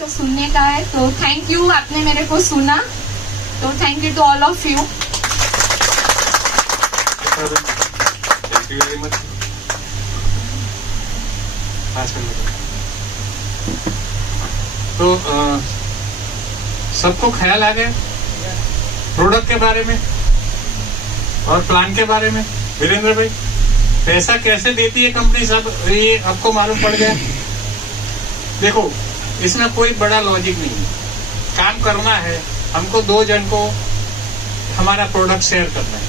तो सुनने का है। तो थैंक यू, आपने मेरे को सुना, तो thank you to all of you. Thank you very much. तो सबको ख्याल आ गया प्रोडक्ट के बारे में और प्लान के बारे में। वीरेंद्र भाई, पैसा कैसे देती है कंपनी, सब ये आपको मालूम पड़ गया। देखो, इसमें कोई बड़ा लॉजिक नहीं है, काम करना है हमको, 2 जन को हमारा प्रोडक्ट शेयर करना है।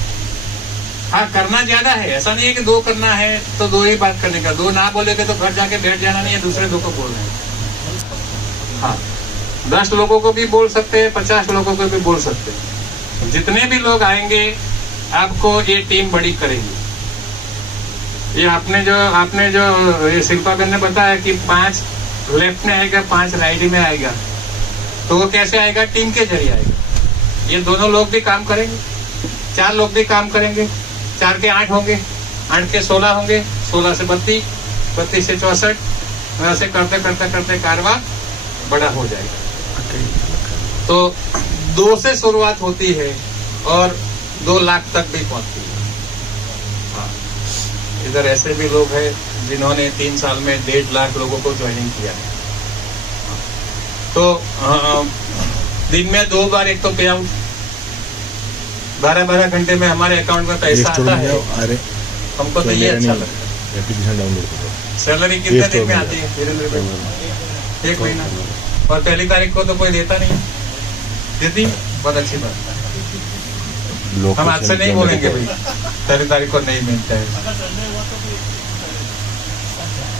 हाँ, करना ज्यादा है, ऐसा नहीं है कि 2 करना है तो 2 ही बात करने का। 2 ना बोलेगे तो घर जाके बैठ जाना नहीं है, दूसरे 2 को बोलना है। हाँ, 10 लोगों को भी बोल सकते हैं, 50 लोगों को भी बोल सकते हैं। जितने भी लोग आएंगे आपको ये टीम बड़ी करेगी। ये आपने जो ये शिल्पा बहन ने बताया कि 5 लेफ्ट में आएगा, 5 राइट में आएगा, तो वो कैसे आएगा? टीम के जरिए आएगा। ये दोनों लोग भी काम करेंगे, 4 लोग भी काम करेंगे, 4 के 8 होंगे, 8 के 16 होंगे, 16 से 32, 32 से 64, वैसे करते करते करते कारवा बड़ा हो जाएगा। तो 2 से शुरुआत होती है और 2 लाख तक भी पहुंचती है। हाँ, इधर ऐसे भी लोग हैं जिन्होंने 3 साल में 1.5 लाख लोगों को ज्वाइनिंग किया है। तो दिन में 2 बार एक तो पे आउट, 12-12 घंटे में हमारे अकाउंट में पैसा आता है। हमको तो ये अच्छा लगता है। सैलरी कितने दिन में आती है वीरेंद्र भाई? 1 महीना, और पहली तारीख को तो कोई देता नहीं। देती, बहुत अच्छी बात। हम आज से नहीं बोलेंगे भाई पहली तारीख को नहीं मिलता है,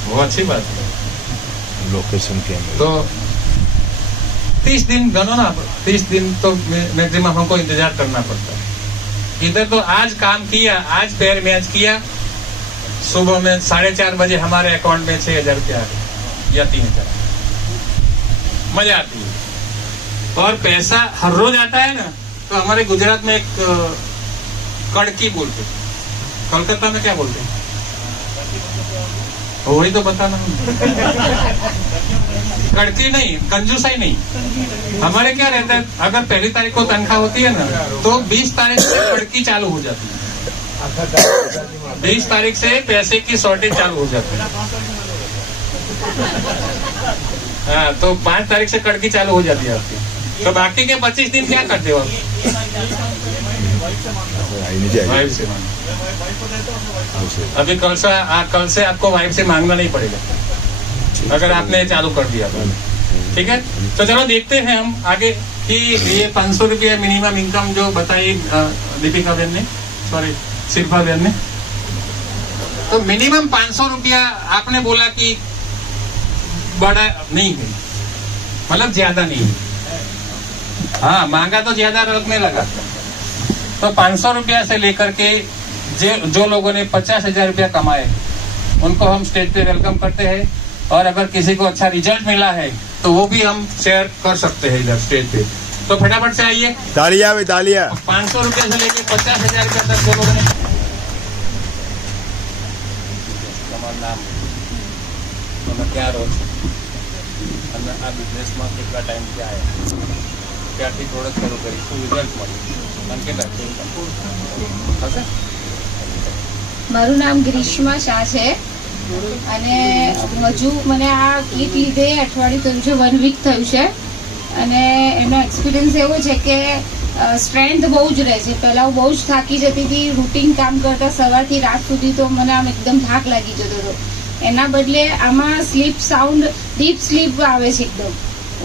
वो अच्छी बात है। लोकेशन क्या है? तो 30 दिन गनो ना, 30 दिन तो मैक्सिमम हमको इंतजार करना पड़ता है। इधर तो आज काम किया, आज पैर मैच किया, सुबह में 4:30 बजे हमारे अकाउंट में 6,000 रुपया या 3,000, मजा आती है। और पैसा हर रोज आता है ना, तो हमारे गुजरात में एक कड़की बोलते, कोलकाता में क्या बोलते हैं? वही तो बताना। कड़की नहीं, कंजूसाई नहीं। हमारे क्या रहता है, अगर पहली तारीख को तनख्वाह होती है ना, तो 20 तारीख से कड़की चालू हो जाती है। 20 तारीख से पैसे की शॉर्टेज चालू हो जाती है। हाँ, तो 5 तारीख से कड़की चालू हो जाती है आपकी। तो बाकी के 25 दिन क्या करते हो आप? वाइफ से मांग। अभी कल से आपको वाइफ से मांगना नहीं पड़ेगा अगर आपने चालू कर दिया तो। ठीक है, तो चलो देखते हैं हम आगे कि ये 500 रुपया मिनिमम इनकम जो बताई दीपिका बहन ने, सॉरी शिल्पा बहन ने, तो मिनिमम 500 रुपया आपने बोला कि बड़ा नहीं है, मतलब ज्यादा नहीं है। हाँ, मांगा तो ज्यादा लगने लगा। तो 500 रुपया से लेकर के जो लोगों ने 50,000 रुपया कमाए उनको हम स्टेज पे वेलकम करते हैं। और अगर किसी को अच्छा रिजल्ट मिला है तो वो भी हम शेयर कर सकते हैं इधर स्टेज पे। तो फटाफट से आइए, तालियां भी तालियां। 500 रुपया से लेके 50,000 रुपया तक जो लोगों ने क्या रोज આ બિઝનેસમાં કેટલા ટાઈમ થી આવ્યા, ક્યારથી પ્રોડક્ટ શરૂ કરી, શું રિઝલ્ટ મળ્યું અને કેટલા હશે? મારું નામ ગ્રીષ્મા શાહ છે અને હજુ મને આ કીટ લીધે અઠવાડિયું થયું છે, 1 વીક થયું છે અને એનો એક્સપિરિયન્સ એવો છે કે સ્ટ્રેન્થ બહુ જ રહે છે. પહેલાં હું બહુ જ થાકી જતી હતી, રૂટીન કામ કરતા સવારથી રાત સુધી, તો મને આમ એકદમ થાક લાગી જતો હતો. એના બદલે આમાં સ્લીપ સાઉન્ડ, ડીપ સ્લીપ આવે છે, એકદમ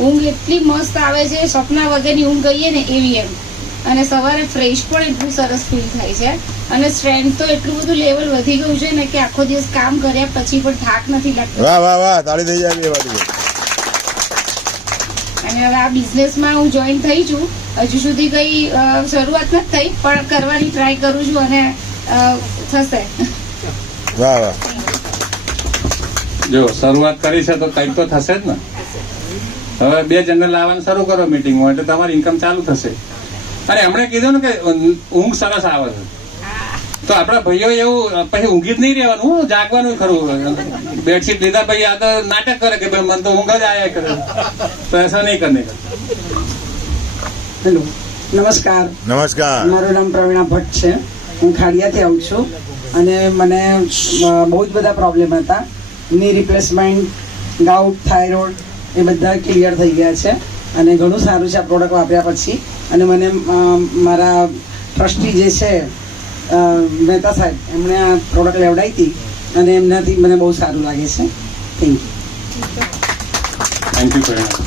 ઊંઘ એટલી મસ્ત આવે છે, સપના વગરની ઊંઘ કહીએ ને એવી એમ. અને સવારે ફ્રેશ પણ એટલું સરસ ફીલ થાય છે અને સ્ટ્રેન્થ તો એટલું બધું લેવલ વધી ગયું છે ને કે આખો દિવસ કામ કર્યા પછી પણ થાક નથી લાગતો. વાહ વાહ વાહ, તાળી થઈ જાય. અને હવે આ બિઝનેસમાં હું જોઈન થઈ છું, હજુ સુધી કઈ શરૂઆત નથી થઈ, પણ કરવાની ટ્રાય કરું છું અને થશે. વાહ વાહ. જો શરૂઆત કરી છે તો કંઈક તો થશે જ ને. હવે 2 જણને લાવવાનું શરૂ કરો મીટિંગમાં, એટલે તમારી ઇન્કમ ચાલુ થશે. અરે એમણે કીધું ને કે ઊંઘ સરસ આવે છે, તો આપણા ભાઈઓ એવું પછી ઊંઘી જ નહીં રહેવાનું, જાગવાનું ખરું. બેડશીટ લીધા પછી આ તો નાટક કરે કે ભાઈ મને તો ઊંઘ જ આયા કરે, તો ऐसा નહીં કરને का. હેલો, નમસ્કાર. નમસ્કાર. મારું નામ પ્રવીણા ભટ્ટ છે. હું ખાડિયાથી આવું છું અને મને બહુ જ બધા પ્રોબ્લેમ હતા. ની રિપ્લેસમેન્ટ, ગાઉટ, થાઇરોઇડ એ બધા ક્લિયર થઈ ગયા છે અને ઘણું સારું છે આ પ્રોડક્ટ વાપર્યા પછી. અને મને મારા ટ્રસ્ટી જે છે મહેતા સાહેબ, એમણે આ પ્રોડક્ટ લેવડાવી હતી અને એમનાથી મને બહુ સારું લાગે છે. Thank you. થેન્ક યુ પ્રેરણા.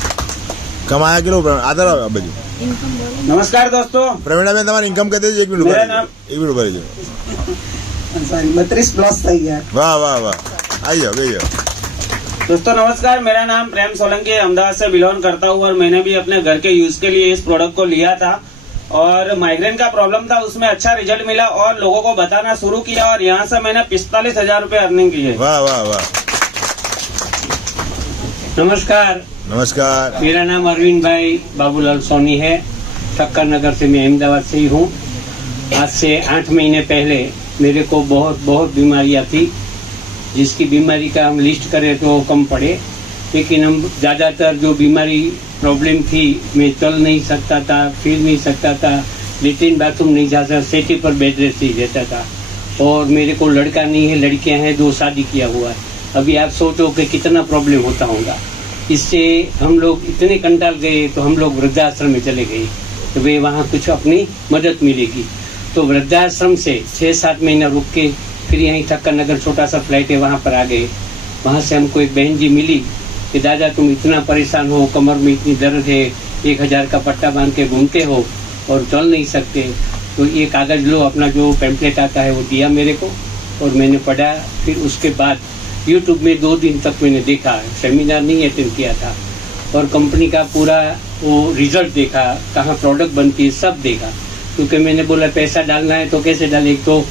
કમાયા કેટલું આદર આ બધું? नमस्कार दोस्तों, પ્રવીણાબેન તમારી ઇન્કમ કઈ છે? 1 મિનિટ मेरा ભરી नाम દો. 1 મિનિટ ભરી દો. સોરી, 32+ થઈ ગયા. વાહ વાહ વાહ, આવી જાઓ બેસી જાઓ. दोस्तों नमस्कार, मेरा नाम प्रेम सोलंकी अहमदाबाद से बिलोंग करता हूँ और मैंने भी अपने घर के यूज के लिए इस प्रोडक्ट को लिया था और माइग्रेन का प्रॉब्लम था, उसमें अच्छा रिजल्ट मिला और लोगों को बताना शुरू किया और यहाँ से मैंने 45,000 रुपए अर्निंग की है. વાહ વાહ વાહ. नमस्कार, નમસ્કાર. मेरा नाम अरविंद भाई बाबूलाल सोनी है. ठक्कर नगर से मैं अहमदाबाद से ही हूँ. आज से 8 महीने पहले मेरे को बहुत बीमारियां थी, जिसकी बीमारी का हम लिस्ट करें तो कम पड़े, लेकिन हम ज़्यादातर जो बीमारी प्रॉब्लम थी, मैं चल नहीं सकता था, फिर नहीं सकता था, लेट्रिन बाथरूम नहीं जा सकता, सेटी पर बेड रेस्ट ही रहता था. और मेरे को लड़का नहीं है, लड़कियां हैं, 2 शादी किया हुआ है. अभी आप सोचो कि कितना प्रॉब्लम होता होगा. इससे हम लोग इतने कंटाल गए तो हम लोग वृद्धाश्रम में चले गए, तो वे वहाँ कुछ अपनी मदद मिलेगी. तो वृद्धाश्रम से 6-7 महीना रुक के फिर यहीं ठक्कर नगर छोटा सा फ्लैट है, वहाँ पर आ गए. वहाँ से हमको एक बहन जी मिली कि दादा तुम इतना परेशान हो, कमर में इतनी दर्द है, 1,000 का पट्टा बांध के घूमते हो और चल नहीं सकते, तो ये कागज लो, अपना जो पैम्पलेट आता है वो दिया मेरे को और मैंने पढ़ा. फिर उसके बाद यूट्यूब में 2 दिन तक मैंने देखा, सेमिनार नहीं अटेंड किया था, और कंपनी का पूरा वो रिजल्ट देखा, कहाँ प्रोडक्ट बनती है सब देखा. क्योंकि मैंने बोला पैसा डालना है तो कैसे डाले, एक तो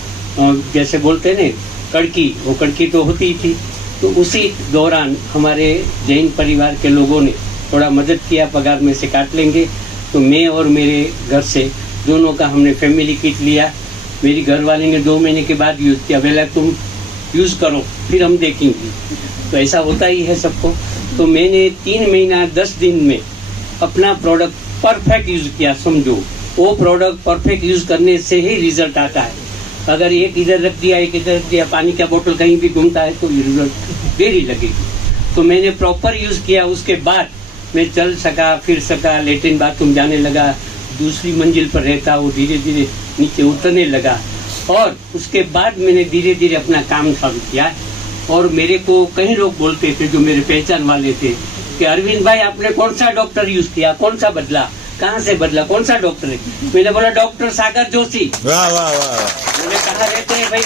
जैसे बोलते हैं कड़की, वो कड़की तो होती ही थी. तो उसी दौरान हमारे जैन परिवार के लोगों ने थोड़ा मदद किया, पगार में से काट लेंगे. तो मैं और मेरे घर से दोनों का हमने फैमिली किट लिया. मेरी घरवाली ने 2 महीने के बाद यूज़ किया, बोला तुम यूज़ करो फिर हम देखेंगे. तो ऐसा होता ही है सबको. तो मैंने 3 महीना 10 दिन में अपना प्रोडक्ट परफेक्ट यूज़ किया. समझो, वो प्रोडक्ट परफेक्ट यूज़ करने से ही रिजल्ट आता है. अगर एक इधर रख दिया, एक इधर रख दिया, पानी का बोतल कहीं भी घूमता है तो रिजल्ट देरी लगेगी. तो मैंने प्रॉपर यूज़ किया. उसके बाद मैं चल सका, फिर सका, लेट्रिन बाथरूम जाने लगा, दूसरी मंजिल पर रहता वो धीरे धीरे नीचे उतरने लगा. और उसके बाद मैंने धीरे धीरे अपना काम चालू किया. और मेरे को कई लोग बोलते थे जो मेरे पहचान वाले थे कि अरविंद भाई आपने कौन सा डॉक्टर यूज किया, कौन सा बदला, कहाँ से बदला, कौन सा डॉक्टर है. मैंने बोला डॉक्टर सागर जोशी. વાહ વાહ વાહ. बोले कहाँ रहते हैं भाई,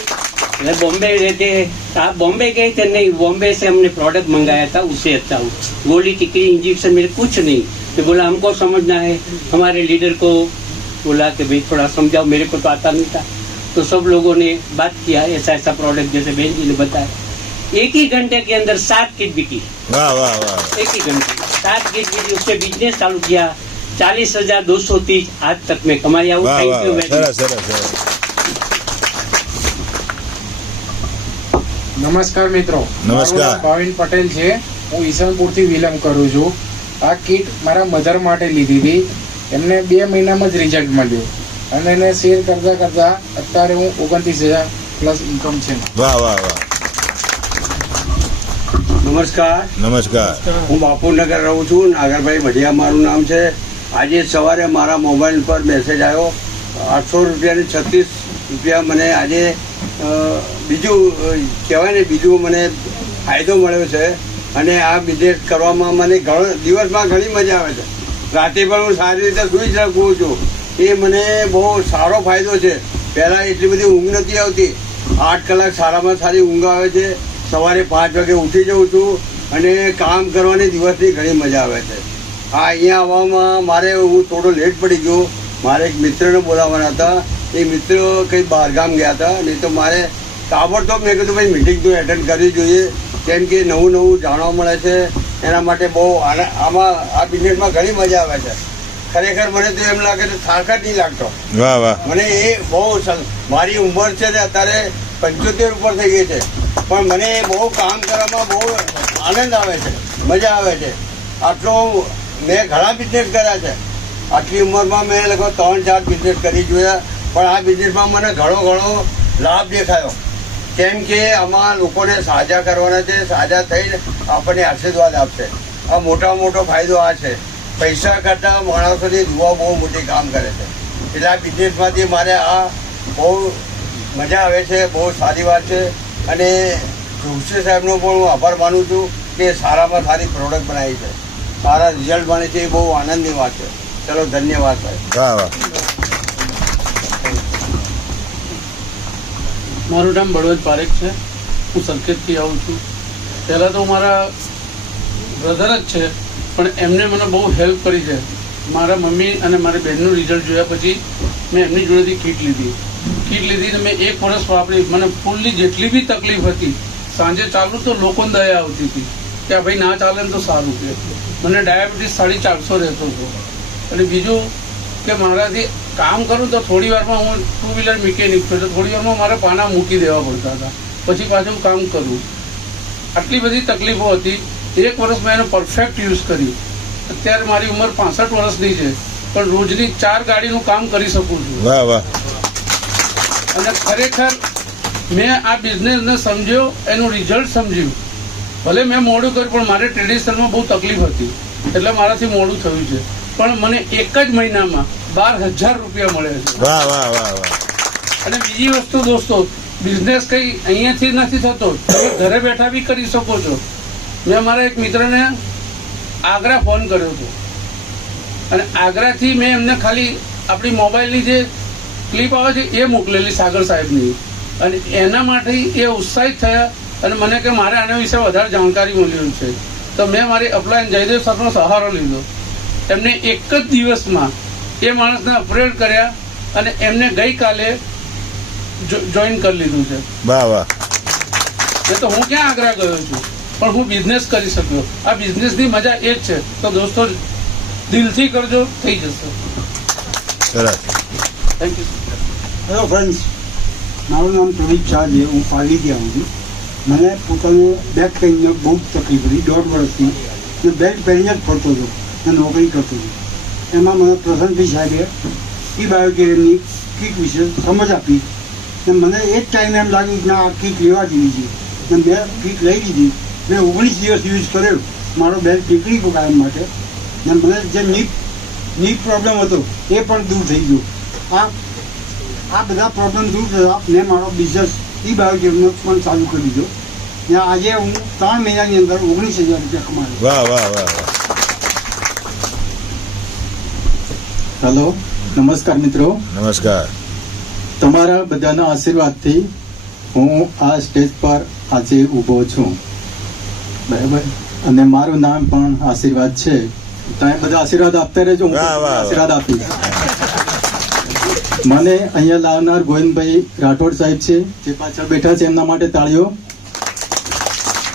बोले बॉम्बे रहते हैं. तो आप बॉम्बे गए थे? नहीं, बॉम्बे से हमने प्रोडक्ट मंगाया था, उससे अच्छा हूँ. गोली टिकड़ी इंजेक्शन मेरे कुछ नहीं. तो बोला हमको समझना है. हमारे लीडर को बोला कि भाई थोड़ा समझाओ, मेरे को तो आता नहीं था. तो सब लोगों ने बात किया, ऐसा ऐसा प्रोडक्ट जैसे बहन जी ने बताया. 1 ही घंटे के अंदर 7 किट बिकी. વાહ વાહ વાહ. 1 ही घंटे 7 किट बिकी. उससे बिजनेस चालू किया. 40,230 आज तक मैं कमाया हूँ. વાહ थैंक વાહ यू વાહ. Very much. સરસ સરસ સરસ. નમસ્કાર મિત્રો, નમસ્કાર. મારું નામ ભાવિન પટેલ છે. હું ઈસનપુરથી વિલંબ કરું છું. આ કીટ મારા મધર માટે લીધી હતી. એમને 2 મહિનામાં જ રિઝલ્ટ મળ્યું અને એને શેર કરતા કરતા અત્યારે હું 29,000 પ્લસ ઇન્કમ છે. વાહ વાહ વાહ. નમસ્કાર, નમસ્કાર. હું બાપુનગર રહું છું. નાગરભાઈ ભડિયા મારું નામ છે. આજે સવારે મારા મોબાઈલ પર મેસેજ આવ્યો, 800 રૂપિયાની 36 રૂપિયા મને આજે બીજું કહેવાય ને, બીજું મને ફાયદો મળ્યો છે. અને આ બિઝનેસ કરવામાં મને દિવસમાં ઘણી મજા આવે છે. રાતે પણ હું સારી રીતે સૂઈ શકું છું. એ મને બહુ સારો ફાયદો છે. પહેલાં એટલી બધી ઊંઘ નથી આવતી. 8 કલાક સારામાં સારી ઊંઘ આવે છે. સવારે 5 વાગે ઉઠી જાઉં છું અને કામ કરવાની દિવસની ઘણી મજા આવે છે. હા, અહીંયા આવવામાં મારે હું થોડો લેટ પડી ગયો. મારે એક મિત્રને બોલાવવાના હતા. એ મિત્ર કંઈ બહારગામ ગયા હતા. નહીં તો મારે તાબડતોબ મેં કીધું ભાઈ મિટિંગ તો એટેન્ડ કરવી જોઈએ, કેમ કે નવું જાણવા મળે છે. એના માટે બહુ આમાં આ બિઝનેસમાં ઘણી મજા આવે છે. ખરેખર મને તો એમ લાગે છે થાક જ નહીં લાગતો. વાહ વાહ મને એ બહુ મારી ઉંમર છે ને અત્યારે 75 ઉપર થઈ ગઈ છે, પણ મને બહુ કામ કરવામાં બહુ આનંદ આવે છે, મજા આવે છે. આટલો મેં ઘણા બિઝનેસ કર્યા છે. આટલી ઉંમરમાં મેં લગભગ 3-4 બિઝનેસ કરી જોયા, પણ આ બિઝનેસમાં મને ઘણો લાભ દેખાયો. કેમ કે આમાં લોકોને સાજા કરવાના છે, સાજા થઈને આપણને આશીર્વાદ આપશે. આ મોટો ફાયદો આ છે. પૈસા કરતાં માણસોની દુઆ બહુ મોટી કામ કરે છે. એટલે આ બિઝનેસમાંથી મારે આ બહુ મજા આવે છે, બહુ સારી વાત છે. અને જોશી સાહેબનો પણ હું આભાર માનું છું કે સારામાં સારી પ્રોડક્ટ બનાવી છે, સારા રિઝલ્ટ બને છે. એ બહુ આનંદની વાત છે. ચલો, ધન્યવાદ સાહેબ. વાહ વાહ મારું નામ બળવંત પારેખ છે. હું સંકેતથી આવું છું. પહેલાં તો મારા બ્રધર જ છે, પણ એમને મને બહુ હેલ્પ કરી છે. મારા મમ્મી અને મારી બહેનનું રિઝલ્ટ જોયા પછી મેં એમની જોડેથી કીટ લીધી ને મેં 1 વર્ષ વાપરી. મને ફૂલની જેટલી બી તકલીફ હતી, સાંજે ચાલુ તો લોકોને દયા આવતી હતી કે ભાઈ ના ચાલે ને તો સારું કે. મને ડાયાબિટીસ 450 રહેતો હતો. અને બીજું કે મારાથી કામ કરું તો થોડી વારમાં હું 2 વ્હીલર મિકેનિક છું, તો થોડી વારમાં મારે પાના મૂકી દેવા પડતા હતા, પછી પાછું કામ કરવું. આટલી બધી તકલીફો હતી. 1 વર્ષ મેં એનો પરફેક્ટ યુઝ કર્યું. અત્યારે મારી ઉંમર 65 વર્ષની છે, પણ રોજની 4 ગાડીનું કામ કરી શકું છું. વાહ વાહ અને ખરેખર મેં આ બિઝનેસને સમજ્યો, એનું રિઝલ્ટ સમજ્યું. ભલે મેં મોડું કર્યું, પણ મારે ટ્રેડિશનલમાં બહુ તકલીફ હતી, એટલે મારાથી મોડું થયું છે. પણ મને એક જ મહિનામાં 12,000 રૂપિયા મળે છે. વાહ વાહ વાહ વાહ અને બીજી વસ્તુ દોસ્તો, બિઝનેસ કંઈ અહીંયાથી નથી થતો, તમે ઘરે બેઠા બી કરી શકો છો. મેં મારા એક મિત્રને આગ્રા ફોન કર્યો હતો, અને આગ્રાથી મેં એમને ખાલી આપણી મોબાઈલની જે ક્લિપ આવે છે એ મોકલેલી સાગર સાહેબની, અને એના માટે એ ઉત્સાહિત થયા અને મને કે મારે આના વિશે વધારે જાણકારી મળી છે. તો મેં મારી અપલાઈન જયદેવ સરનો સહારો લીધો. એમને એક જ દિવસમાં એ માણસને અપગ્રેડ કર્યા અને એમને ગઈકાલે જોઈન કરી લીધું છે. વાહ વાહ એ તો હું ક્યાં આગ્રા ગયો છું, પણ હું બિઝનેસ કરી શક્યો. આ બિઝનેસની મજા એ જ છે. તો દોસ્તો દિલથી કરજો, થઈ જશે. સરસ. Thank you. હેલો ફ્રેન્ડ્સ, મારું નામ પ્રદીપ શાહ છે. હું પાલડીથી આવું છું. મને પોતાને બેક પેઇનનો બહુ જ તકલીફ હતી 1.5 વર્ષથી. મેં બેલ્ટ પહેરીને જ ફરતો હતો અને નોકરી કરતો હતો. એમાં મને પ્રસન્નભાઈ સાહેબે બાયોકેરની કીટ વિશે સમજ આપી. ને મને એ જ ટાઈમે એમ લાગ્યું કે આ કીટ લેવા જેવી છે. ને મેં કીટ લઈ લીધી. મેં 19 દિવસ યુઝ કર્યો. મારો બેલ્ટ નીકળી ગયો કાયમ માટે. ને મને જે ની પ્રોબ્લેમ હતો એ પણ દૂર થઈ ગયો. આ બધા પ્રોબ્લેમ દૂર થયા. મેં મારો બિઝનેસ બાયોકેરનો પણ ચાલુ કરી દીધો. ને આજે હું 3 મહિનાની અંદર 19,000 રૂપિયા કમાયો. વાહ વાહ વાહ વાહ હેલો, નમસ્કાર મિત્રો. નમસ્કાર. તમારા બધાના આશીર્વાદથી હું આ સ્ટેજ પર આજે ઊભો છું, બરાબર. અને મારું નામ પણ આશીર્વાદ છે. તમે બધા આશીર્વાદ આપતા રહેજો, હું આશીર્વાદ આપીશ. મને અહીંયા લાવનાર ગોવિંદભાઈ રાઠોડ સાહેબ છે, જે પાછળ બેઠા છે, એમના માટે તાળીઓ.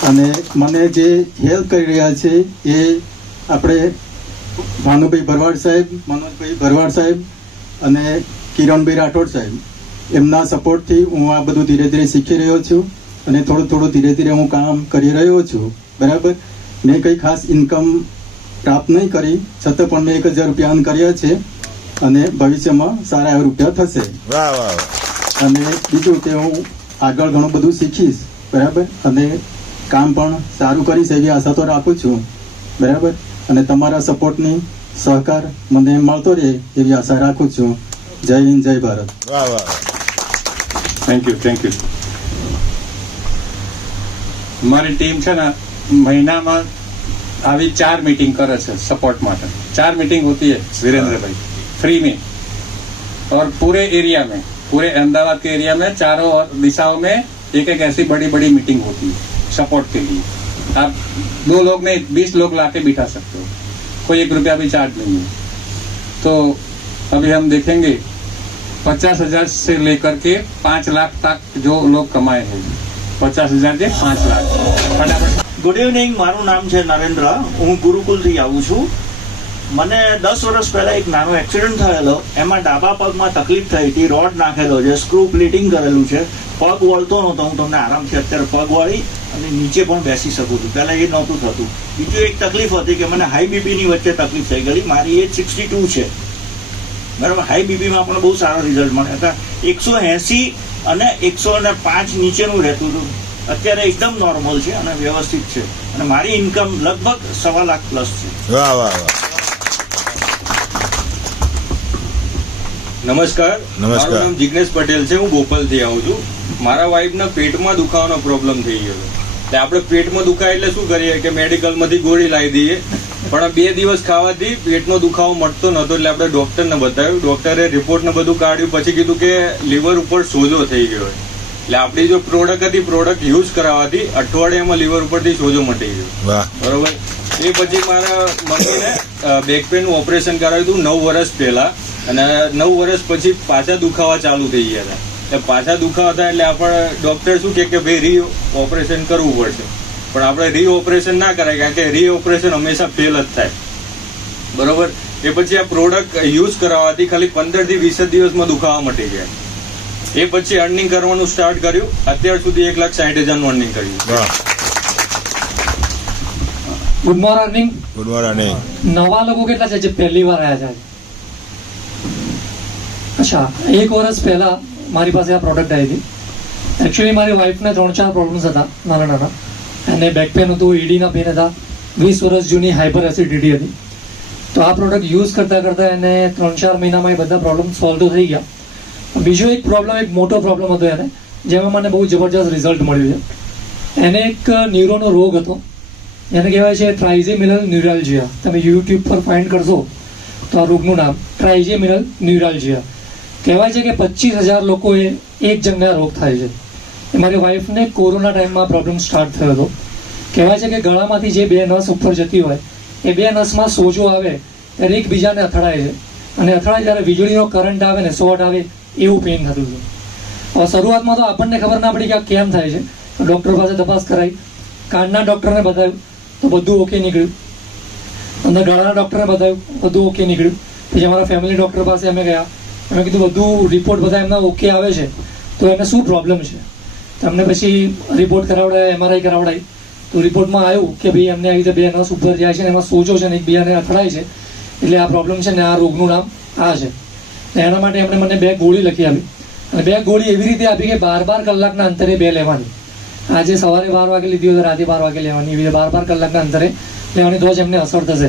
અને મને જે હેલ્પ કરી રહ્યા છે એ આપણે ભાનુભાઈ ભરવાડ સાહેબ, મનોજભાઈ ભરવાડ સાહેબ અને કિરણભાઈ રાઠોડ સાહેબ, એમના સપોર્ટથી હું આ બધું ધીરે ધીરે શીખી રહ્યો છું અને થોડું ધીરે ધીરે હું કામ કરી રહ્યો છું, બરાબર. મેં કંઈ ખાસ ઇન્કમ પ્રાપ્ત નહીં કરી, છતાં પણ મેં 1,000 રૂપિયા અર્ન કર્યા છે અને ભવિષ્યમાં સારા એવા રૂપિયા થશે. વાહ વાહ વાહ. અને બીજું કે હું આગળ ઘણું બધું શીખીશ, બરાબર. અને કામ પણ સારું કરીશ એવી આશા તો રાખું છું, બરાબર. અને તમારા સપોર્ટની સહકાર મને મળતો રહે એવી આશા રાખું છું. જય હિન્દ, જય ભારત. વાહ વાહ. Thank you. અમારી ટીમ છે ને મહિનામાં આવી 4 मीटिंग करे છે सपोर्ट માટે. 4 मीटिंग होती है वीरेंद्र भाई, फ्री में. और पूरे एरिया में, पूरे अहमदाबाद के एरिया में चारों दिशाओं में एक ऐसी बड़ी बड़ी मीटिंग होती है सपोर्ट के लिए. आप 2 लोग नहीं 20 लोग लाके बिठा सकते हो, कोई 1 रुपया भी चार्ज नहीं है. तो अभी हम देखेंगे 50,000 से लेकर के 5 लाख तक जो लोग कमाए हैं. 50,000 से 5 लाख. ગુડ ઇવનિંગ, મારું નામ છે નરેન્દ્ર. હું ગુરુકુલથી આવું છું. મને 10 વર્ષ પહેલા એક નાનો એક્સિડન્ટ થયેલો, એમાં ડાબા પગમાં તકલીફ થઈ હતી, રોડ નાખેલો છે, સ્ક્રૂ પ્લીટિંગ કરેલું છે, પગ વળતો નહોતો. હું તમને આરામથી અત્યારે પગ વળી અને નીચે પણ બેસી શકું છું, પહેલા એ નહોતું થતું. બીજું એક તકલીફ હતી કે મને હાઈ બીપીની વચ્ચે તકલીફ થઈ ગઈ. મારી એજ 62 છે, બરાબર. હાઈ બીપીમાં પણ બહુ સારો રિઝલ્ટ મળ્યા હતા. 180 અને 105 નીચેનું રહેતું હતું. અત્યારે એકદમ નોર્મલ છે અને વ્યવસ્થિત છે, અને મારી ઇન્કમ લગભગ 1.25 લાખ પ્લસ છે. વાહ વાહ વાહ. નમસ્કાર, મારું નામ જિગ્નેશ પટેલ છે. હું બોપલથી આવું છું. મારા વાઈફના પેટમાં દુખાવાનો પ્રોબ્લેમ થઈ ગયો છે. એટલે આપણે પેટમાં દુખાય એટલે શું કરીએ કે મેડિકલમાંથી ગોળી લાવી દઈએ, પણ 2 દિવસ ખાવાથી પેટનો દુખાવો મટતો નહોતો. એટલે આપણે ડોક્ટરને બતાવ્યું. ડોક્ટરે રિપોર્ટને બધું કાઢ્યું, પછી કીધું કે લીવર ઉપર સોજો થઈ ગયો. એટલે આપણી જો પ્રોડક્ટ હતી, પ્રોડક્ટ યુઝ કરાવવાથી અઠવાડિયામાં લીવર ઉપરથી સોજો મટી ગયો, બરોબર. એ પછી મારા મમ્મીને બેક પેનનું ઓપરેશન કરાવ્યું હતું 9 વર્ષ પહેલા, અને 9 વર્ષ પછી પાછા દુખાવા ચાલુ થઈ ગયા હતા. એટલે પાછા દુખાવા હતા એટલે આપણે ડોક્ટર શું કે ભાઈ રી ઓપરેશન કરવું પડશે, પણ આપણે રી ઓપરેશન ના કરાય, કારણ કે રી ઓપરેશન હંમેશા ફેલ જ થાય, બરોબર. એ પછી આ પ્રોડક્ટ યુઝ કરાવવાથી ખાલી 15 થી 20 દિવસમાં દુખાવા મટી ગયા. એ પછી અર્નિંગ કરવાનું સ્ટાર્ટ કર્યું. અત્યાર સુધી 1,60,000 અર્નિંગ કર્યું. Good morning. Good morning. નવા લોકો કેટલા છે જે પહેલી વાર આવ્યા છે? અચ્છા, 1 વર્ષ પહેલા મારી પાસે આ પ્રોડક્ટ આવી હતી. એકચ્યુઅલી મારી વાઈફને 3-4 પ્રોબ્લેમ્સ હતા નાના નાના. એને બેક પેન હતું, ઈડીના પેન હતા, 20 વર્ષ જૂની હાઇપર એસિડિટી હતી. તો આ પ્રોડક્ટ યુઝ કરતાં કરતાં એને 3-4 મહિનામાં એ બધા પ્રોબ્લેમ સોલ્વ તો થઈ ગયા. બીજો એક પ્રોબ્લેમ, એક મોટો પ્રોબ્લેમ હતો એને, જેમાં મને બહુ જબરજસ્ત રિઝલ્ટ મળ્યું છે. એને એક ન્યુરોનો રોગ હતો, એને કહેવાય છે ટ્રાઇઝેમિનલ ન્યુરાલ્જિયા. તમે યુટ્યુબ પર ફાઇન્ડ કરશો તો આ રોગનું નામ ટ્રાઇઝેમિનલ ન્યુરાલ્જિયા કહેવાય છે. કે 25,000 લોકોએ એક જણને આ રોગ થાય છે. એ મારી વાઈફને કોરોના ટાઈમમાં પ્રોબ્લેમ સ્ટાર્ટ થયો હતો. કહેવાય છે કે ગળામાંથી જે 2 નસ ઉપર જતી હોય, એ 2 નસમાં સોજો આવે ત્યારે એકબીજાને અથડાય છે, અને અથડાય ત્યારે વીજળીનો કરંટ આવે ને શોર્ટ આવે એવું પેઇન થતું હતું. હવે શરૂઆતમાં તો આપણને ખબર ના પડી કે આ કેમ થાય છે. ડૉક્ટર પાસે તપાસ કરાવી, કાનના ડૉક્ટરને બતાવ્યું તો બધું ઓકે નીકળ્યું, અને ગળાના ડૉક્ટરને બતાવ્યું બધું ઓકે નીકળ્યું. પછી અમારા ફેમિલી ડૉક્ટર પાસે અમે ગયા, અમે કીધું બધું રિપોર્ટ બધા એમના ઓકે આવે છે, તો એને શું પ્રોબ્લેમ છે. તો અમને પછી રિપોર્ટ કરાવડાય, MRI કરાવડાય, તો રિપોર્ટમાં આવ્યું કે ભાઈ એમને આવી રીતે 2 નસ ઉપર જાય છે ને એમાં સોજો છે ને એકબીજાને અથડાય છે, એટલે આ પ્રોબ્લેમ છે ને આ રોગનું નામ આ છે. એના માટે એમણે મને 2 ગોળી લખી આપી, અને 2 ગોળી એવી રીતે આપી કે 12 કલાકના અંતરે 2 લેવાની. આજે સવારે 12 વાગે લીધી હોય તો રાતે 12 વાગે લેવાની, એવી 12 કલાકના અંતરે લેવાની, તો જ એમને અસર થશે.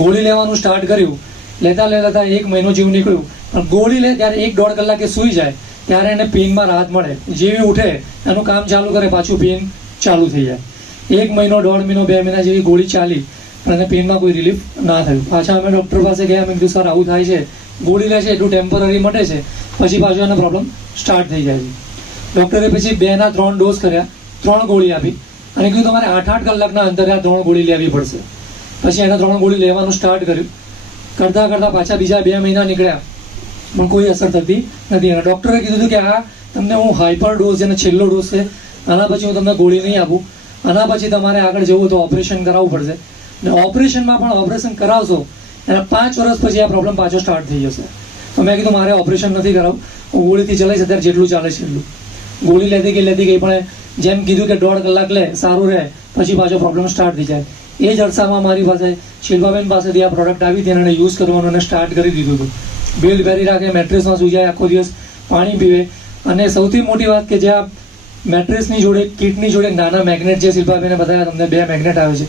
ગોળી લેવાનું સ્ટાર્ટ કર્યું, લેતા લેતા 1 મહિનો જેવું નીકળ્યું. પણ ગોળી લે ત્યારે 1-1.5 કલાકે સૂઈ જાય ત્યારે એને પેઇનમાં રાહત મળે. જેવી ઉઠે એનું કામ ચાલુ કરે, પાછું પેઇન ચાલુ થઈ જાય. 1 મહિનો, 1.5 મહિનો, 2 મહિના જેવી ગોળી ચાલી, પણ એને પેઇનમાં કોઈ રિલીફ ના થયું. પાછા અમે ડૉક્ટર પાસે ગયા, મેં કીધું સર આવું થાય છે, ગોળી લે છે એટલું ટેમ્પરરી મટે છે, પછી પાછું એનો પ્રોબ્લેમ સ્ટાર્ટ થઈ જાય છે. ડૉક્ટરે પછી 2ના 3 ડોઝ કર્યા, 3 ગોળી આપી, અને કીધું તમારે 8-8 કલાકના અંતરે આ 3 ગોળી લેવી પડશે. પછી એને 3 ગોળી લેવાનું સ્ટાર્ટ કર્યું. કરતાં કરતાં પાછા બીજા 2 મહિના નીકળ્યા, પણ કોઈ અસર થતી નથી. અને ડૉક્ટરે કીધું હતું કે આ તમને હું હાઇપર ડોઝ, જેને છેલ્લો ડોઝ છે, આના પછી હું તમને ગોળી નહીં આપું, આના પછી તમારે આગળ જવું તો ઓપરેશન કરાવવું પડશે. અને ઓપરેશનમાં પણ ઓપરેશન કરાવશો એના 5 વર્ષ પછી આ પ્રોબ્લેમ પાછો સ્ટાર્ટ થઈ જશે. તો મેં કીધું મારે ઓપરેશન નથી કરાવવું, હું ગોળીથી ચલાવીશ, અત્યારે જેટલું ચાલે છે એટલું. ગોળી લેતી ગઈ, પણ જેમ કીધું કે 1.5 કલાક લે, સારું રહે, પછી પાછો પ્રોબ્લેમ સ્ટાર્ટ થઈ જાય. એ જ અરસામાં મારી પાસે શિલ્પાબેન પાસેથી આ પ્રોડક્ટ આવી હતી, અને યુઝ કરવાનું અને સ્ટાર્ટ કરી દીધું હતું. બેલ્ટ પહેરી રાખે, મેટ્રેસમાં સૂઈ જાય, આખો દિવસ પાણી પીવે. અને સૌથી મોટી વાત કે જે આ મેટ્રેસની જોડે, કીટની જોડે નાના મેગ્નેટ, જે શિલ્પાબેને બતાવ્યા તમને 2 મેગ્નેટ આવે છે,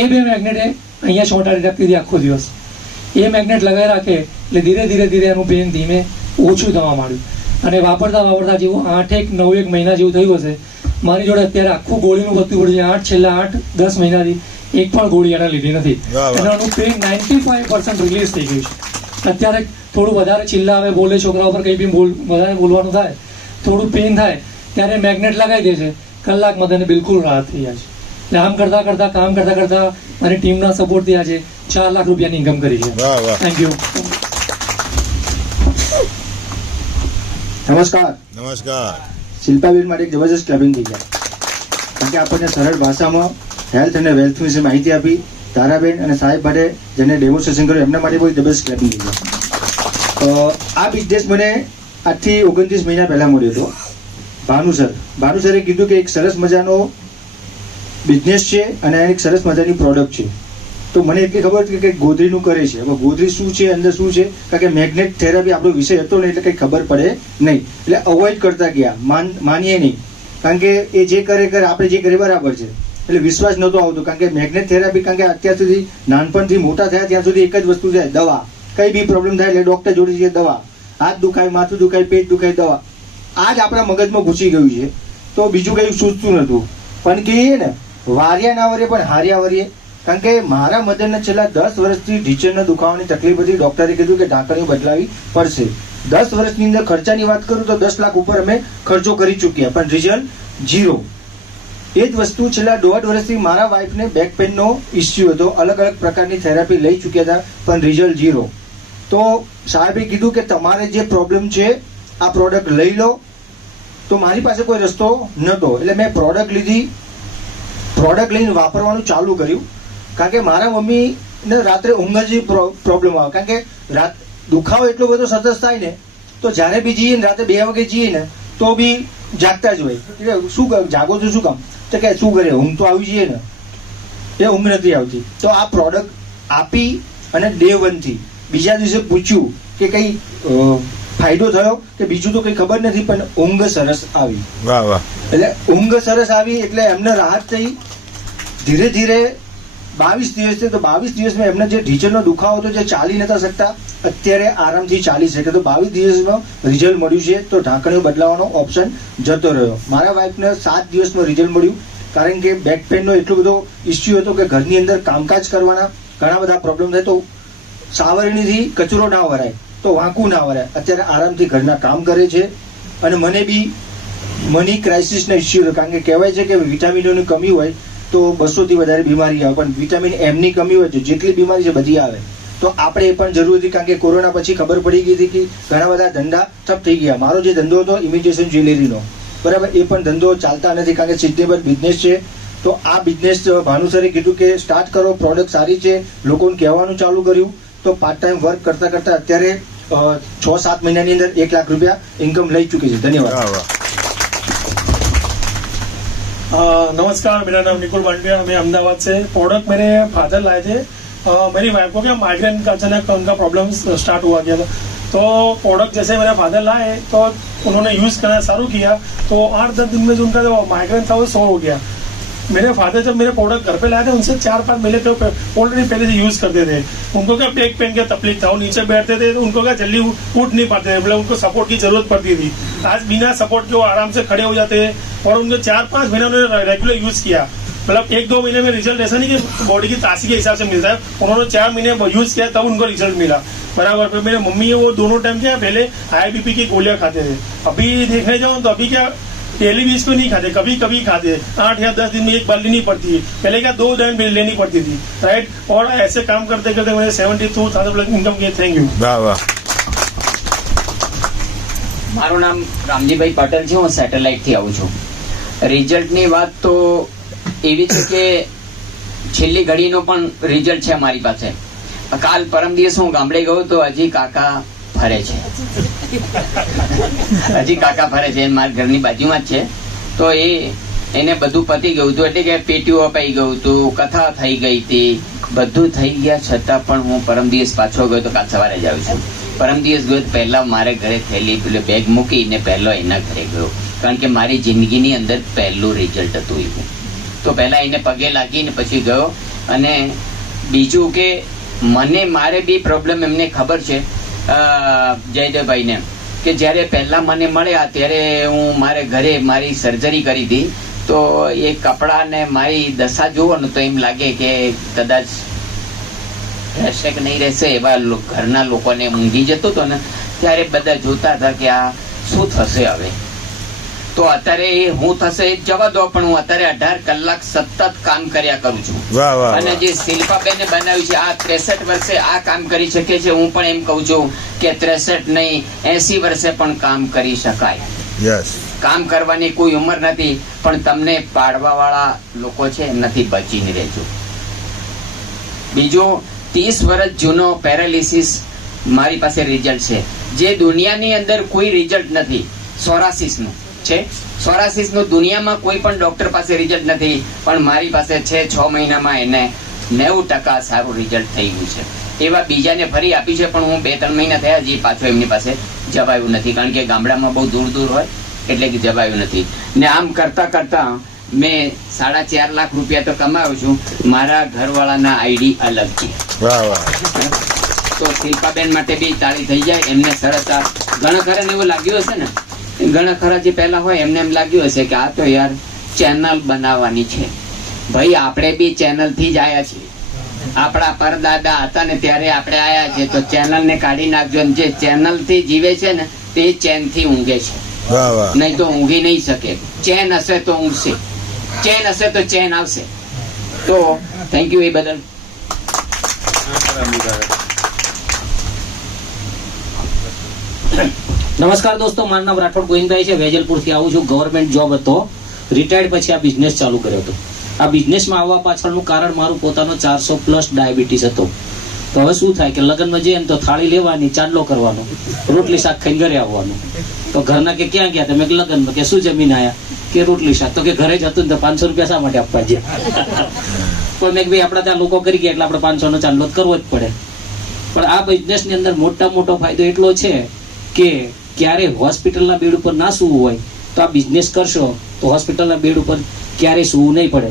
એ 2 મેગ્નેટે અહીંયા ચોંટાડી રાખતી હતી આખો દિવસ. એ મેગ્નેટ લગાવી રાખે એટલે ધીરે ધીરે એનું પેન ધીમે ઓછું થવા માંડ્યું. અને વાપરતા જેવું 8-9 મહિના જેવું થયું હશે. મારી જોડે અત્યારે આખું ગોળીનું બધું પડ્યું છે. છેલ્લા 8-10 મહિનાથી એક પણ ગોળી એને લીધી નથી. એનું પેન 95% રિલીઝ થઈ ગયું છે. અત્યારે થોડું વધારે ચિલ્લા આવે, બોલે, છોકરા ઉપર કંઈ બી વધારે બોલવાનું થાય, થોડું પેન થાય ત્યારે મેગ્નેટ લગાવી દે છે, કલાકમાં તેને બિલકુલ રાહત થઈ જાય છે. એટલે આમ કામ કરતા મારી ટીમના સપોર્ટથી આજે 4 લાખ રૂપિયાની ઇન્કમ કરી છે. Thank you. નમસ્કાર. શિલ્પાબેન માટે એક જબરજસ્ત ક્લબિંગ થઈ ગયા, કારણ કે આપણને સરળ ભાષામાં હેલ્થ અને વેલ્થ વિશે માહિતી આપી, તારાબેન અને સાહેબ માટે જેને ડેમોન્સ્ટ્રેશન કર્યું એમના માટે બહુ જબરદસ્ત ક્લેપિંગ લીધું. આ બિઝનેસ મને આજથી 29 મહિના પહેલા મળ્યો હતો. ભાનુસરે કીધું કે એક સરસ મજાનો બિઝનેસ છે અને એક સરસ મજાની પ્રોડક્ટ છે. તો મને એટલી ખબર હતી કે ગોદરીનું કરે છે. હવે ગોદરી શું છે, અંદર શું છે, કારણ કે મેગ્નેટ થેરાપી આપણો વિષય હતો ને એટલે કંઈ ખબર પડે નહીં, એટલે અવોઇડ કરતા ગયા, માનીએ નહીં, કારણ કે એ જે કરે આપણે જે કરીએ બરાબર છે, એટલે વિશ્વાસ નહોતો આવતો. કારણ કે મેગ્નેટ થેરાપી, કારણ કે અત્યાર સુધી નાનપણથી મોટા થયા ત્યાં સુધી એક જ વસ્તુ છે, દવા. કઈ બી પ્રોબ્લેમ થાય એટલે ડોક્ટર જોડે જઈએ, દવા. હાથ દુખાય, માથું દુખાય, પેટ દુખાય, દવા. આ જ આપણા મગજમાં ઘૂસી ગયું છે. તો બીજું કંઈ સૂચતું નહોતું. પણ કહીએ ને વાર્યા ના વરીએ પણ હાર્યા વરીએ. કારણ કે મારા મધરને છેલ્લા 10 વર્ષથી ઢીચણના દુખાવાની તકલીફ હતી. ડોક્ટરે કીધું કે ઢાંકણીઓ બદલાવી પડશે. 10 વર્ષની અંદર ખર્ચાની વાત કરું તો 10 લાખ ઉપર અમે ખર્ચો કરી ચૂક્યા, પણ રિઝલ્ટ 0. એ જ વસ્તુ છેલ્લા 1.5 વર્ષથી મારા વાઈફને બેક પેનનો ઇસ્યુ હતો. અલગ અલગ પ્રકારની થેરાપી લઈ ચૂક્યા હતા, પણ રિઝલ્ટ 0. તો સાહેબે કીધું કે તમારે જે પ્રોબ્લેમ છે આ પ્રોડક્ટ લઈ લો. તો મારી પાસે કોઈ રસ્તો નહોતો, એટલે મેં પ્રોડક્ટ લીધી. પ્રોડક્ટ લઈને વાપરવાનું ચાલુ કર્યું. કારણ કે મારા મમ્મીને રાત્રે ઊંઘ જ પ્રોબ્લેમ આવે. કારણ કે દુખાવો એટલો બધો સતત થાય ને, તો જ્યારે બી જઈએ ને રાતે 2 વાગે જઈએ ને તો બી જાગતા જ હોય. એટલે શું જાગો છો શું કામ? તો કે શું કરે, ઊંઘ તો આવી જઈએ ને, એ ઊંઘ નથી આવતી. તો આ પ્રોડક્ટ આપી અને ડે 1 થી બીજા દિવસે પૂછ્યું કે કઈ ફાયદો થયો કે બીજું તો કઈ ખબર નથી, પણ ઊંઘ સરસ આવી. વાહ વાહ. એટલે ઊંઘ સરસ આવી એટલે એમને રાહત થઈ. ધીરે ધીરે 22 દિવસ છે, તો 22 દિવસમાં એમને જે ઢીચણનો દુખાવો હતો, જે ચાલી નતા શકતા, અત્યારે આરામથી ચાલી શકે. તો 22 દિવસમાં રિઝલ્ટ મળ્યું છે. તો ઢાંકણીઓ બદલાવાનો ઓપ્શન જતો રહ્યો. મારા વાઈફને 7 દિવસમાં રિઝલ્ટ મળ્યું. કારણ કે બેક પેનનો એટલો બધો ઇસ્યુ હતો કે ઘરની અંદર કામકાજ કરવાના ઘણા બધા પ્રોબ્લેમ થાય. તો સાવરણીથી કચરો ના વરાય, તો વાંકું ના વરાય. અત્યારે આરામથી ઘરના કામ કરે છે. અને મને બી મની ક્રાઇસિસનો ઇસ્યુ હતો. કારણ કે કહેવાય છે કે વિટામિનોની કમી હોય તો 200 થી વધારે બીમારી આવે, પણ વિટામિન એમની કમી હોય છે, જેટલી બીમારી છે બધી આવે. તો આપણે એ પણ જરૂર હતી. કારણ કે કોરોના પછી ખબર પડી ગઈ હતી કે ઘણા બધા ધંધા ઠપ થઈ ગયા. મારો જે ધંધો હતો ઇમિટેશન જ્વેલરીનો, બરાબર, એ પણ ધંધો ચાલતા નથી. કારણ કે સિઝનેબલ બિઝનેસ છે. તો આ બિઝનેસ ભાનુસરે કીધું કે સ્ટાર્ટ કરો, પ્રોડક્ટ સારી છે, લોકોને કહેવાનું ચાલુ કર્યું. તો પાર્ટ ટાઈમ વર્ક કરતા કરતા અત્યારે 6-7 મહિનાની અંદર 1 લાખ રૂપિયા ઇન્કમ લઈ चुकी है. धन्यवाद. नमस्कार, मेरा नाम निकुल बांडिया, मैं अहमदाबाद से. प्रोडक्ट मेरे फादर लाए थे. मेरी वाइफ को क्या माइग्रेन का अचानक उनका प्रॉब्लम स्टार्ट हुआ गया था. तो प्रोडक्ट जैसे मेरे फादर लाए तो उन्होंने यूज करना शुरू किया. तो 8-10 दिन में जो उनका जो माइग्रेन था वो सॉल्व हो गया. मेरे फादर जब मेरे प्रोडक्ट घर पे लाए थे उनसे 4-5 महीने तो ऑलरेडी पहले से यूज करते थे. उनको क्या बैक पेन की तकलीफ था, वो नीचे बैठते थे तो उनको क्या जल्दी उठ नहीं पाते थे, मतलब उनको सपोर्ट की जरूरत पड़ती थी. आज बिना सपोर्ट के वो आराम से खड़े हो जाते हैं. और उनको 4-5 महीने उन्होंने रेगुलर यूज किया. मतलब 1-2 महीने में रिजल्ट ऐसा नहीं कि बॉडी की तासी के हिसाब से मिलता है. उन्होंने 4 महीने यूज किया तब उनको रिजल्ट मिला. बराबर. फिर मेरे मम्मी है वो दोनों टाइम क्या पहले हाई बीपी की गोलियां खाते थे. अभी देखने जाओ तो अभी क्या डेली भी इसको नहीं खाते, कभी कभी खाते. 8 या 10 दिन में एक बार लेनी पड़ती है. पहले क्या 2 टाइम लेनी पड़ती थी, राइट. और ऐसे काम करते करते मैंने 72,000 इनकम किया. Thank you. વાહ વાહ. મારું નામ રામજીભાઈ પટેલ છે. હું સેટેલાઇટ થી આવું છું. રિઝલ્ટની વાત તો એવી છે કે છેલ્લી ઘડીનો પણ રિઝલ્ટ છે અમારી પાસે. કાલ પરમ દિવસ હું ગામડે ગયો તો હજી કાકા ફરે છે. હજી કાકા ફરે છે, મારા ઘરની બાજુમાં જ છે. તો એને બધું પતી ગયું હતું, એટલે કે પેટીઓ અપાઈ ગયું હતું, કથા થઈ ગઈ હતી, બધું થઈ ગયા છતાં પણ હું પરમ દિવસ પાછો ગયો તો કાલ સવારે જ આવું છું. પરમ દિવસ ગયો પહેલા મારે ઘરે થયેલી પેલું બેગ મૂકીને પહેલો એના ઘરે ગયો. કારણ કે મારી જિંદગીની અંદર પહેલું રિઝલ્ટ હતું એવું. તો પહેલા એને પગે લાગીને પછી ગયો. અને બીજું કે મારે બી પ્રોબ્લેમ એમને ખબર છે જયદેવભાઈને, કે જ્યારે પહેલા મને મળ્યા ત્યારે હું મારે ઘરે મારી સર્જરી કરી હતી. તો એ કપડાં ને મારી દશા જુઓ ને તો એમ લાગે કે કદાચ રહેશે કે નહીં રહેશે એવા ઘરના લોકોને ઊંઘી જતો હતો ને, ત્યારે બધા જોતા હતા કે આ શું થશે હવે. તો અત્યારે હું થશે જવા દો, પણ હું અત્યારે 18 કલાક સતત કામ કર્યા કરું છું. અને જે શિલ્પાબેને બનાવ્યું છે આ 63 વર્ષે આ કામ કરી શકે છે. હું પણ એમ કહું છું કે 63 નહીં 80 વર્ષે પણ કામ કરી શકાય. કામ કરવાની કોઈ ઉંમર નથી, પણ તમને પાડવા વાળા લોકો છે એમનાથી બચીને રહેજો. બીજું 30 વર્ષ જૂનો પેરાલિસિસ મારી પાસે રિઝલ્ટ છે, જે દુનિયાની અંદર કોઈ રિઝલ્ટ નથી. સોરાસિસનું છે, સોરાસિસનું દુનિયામાં કોઈ પણ ડોક્ટર પાસે રિઝલ્ટ નથી, પણ મારી પાસે છે. 6 મહિનામાં એને 90% સારું રિઝલ્ટ થઈ ગયું છે. એવા બીજાને ફરી આપ્યું છે, પણ હું 2-3 મહિના થયા હજી પાછો એમની પાસે જવાયું નથી, કારણ કે ગામડામાં બહુ દૂર દૂર હોય એટલે કે જવાયું નથી. ને આમ કરતા કરતા મેં 4.5 લાખ રૂપિયા તો કમાયો છું. મારા ઘરવાળાના આઈડી અલગ છે. તો શિલ્પાબેન માટે બી તાળી થઈ જાય. એમને સરસ ઘણા ખરા એવું લાગ્યું હશે ને, ઘણા ખરા જે પહેલા હોય એમને એમ લાગ્યું હશે કે આ તો યાર ચેનલ બનાવવાની છે. ભાઈ આપણે બી ચેનલ થી જ આયા છીએ. આપણા પરદાદા હતા ને ત્યારે આપણે આયા છે, તો ચેનલ ને કાઢી નાખજો. જે ચેનલ થી જીવે છે ને તે ચેન થી ઊંઘે છે, નહીં તો ઊંઘી નહીં શકે. ચેન હશે તો ઊંઘશે, ચેન હશે તો ચેન આવશે. તો થેન્ક યુ એ બદલ. નમસ્કાર દોસ્તો, મારું નામ રાઠોડ ગોવિંદભાઈ છે. વેજલપુર થી આવું છું. ગવર્મેન્ટ જોબ હતો, રિટાયર્ડ પછી આ બિઝનેસ ચાલુ કર્યો હતો. આ બિઝનેસમાં આવવા પાછળનું કારણ મારું પોતાનો 400+ ડાયાબિટીસ હતો. તો હવે શું થાય કે લગ્નમાં જઈએ ને તો થાળી લેવાની, ચાંદલો કરવાનો, રોટલી શાક ખાઈને ઘરે આવવાનું. તો ઘરના કે ક્યાં ગયા તમે? લગ્નમાં. કે શું જમીન આયા? કે રોટલી શાક. તો કે ઘરે જ હતું ને તો 500 રૂપિયા શા માટે આપવા છે? પણ મેં ભાઈ આપણા ત્યાં લોકો કરી ગયા એટલે આપણે 500 નો ચાંદલો કરવો જ પડે. પણ આ બિઝનેસની અંદર મોટો ફાયદો એટલો છે કે ક્યારે હોસ્પિટલના બેડ ઉપર ના સૂવું હોય તો આ બિઝનેસ કરશો તો હોસ્પિટલના બેડ ઉપર ક્યારે સૂવું નહીં પડે.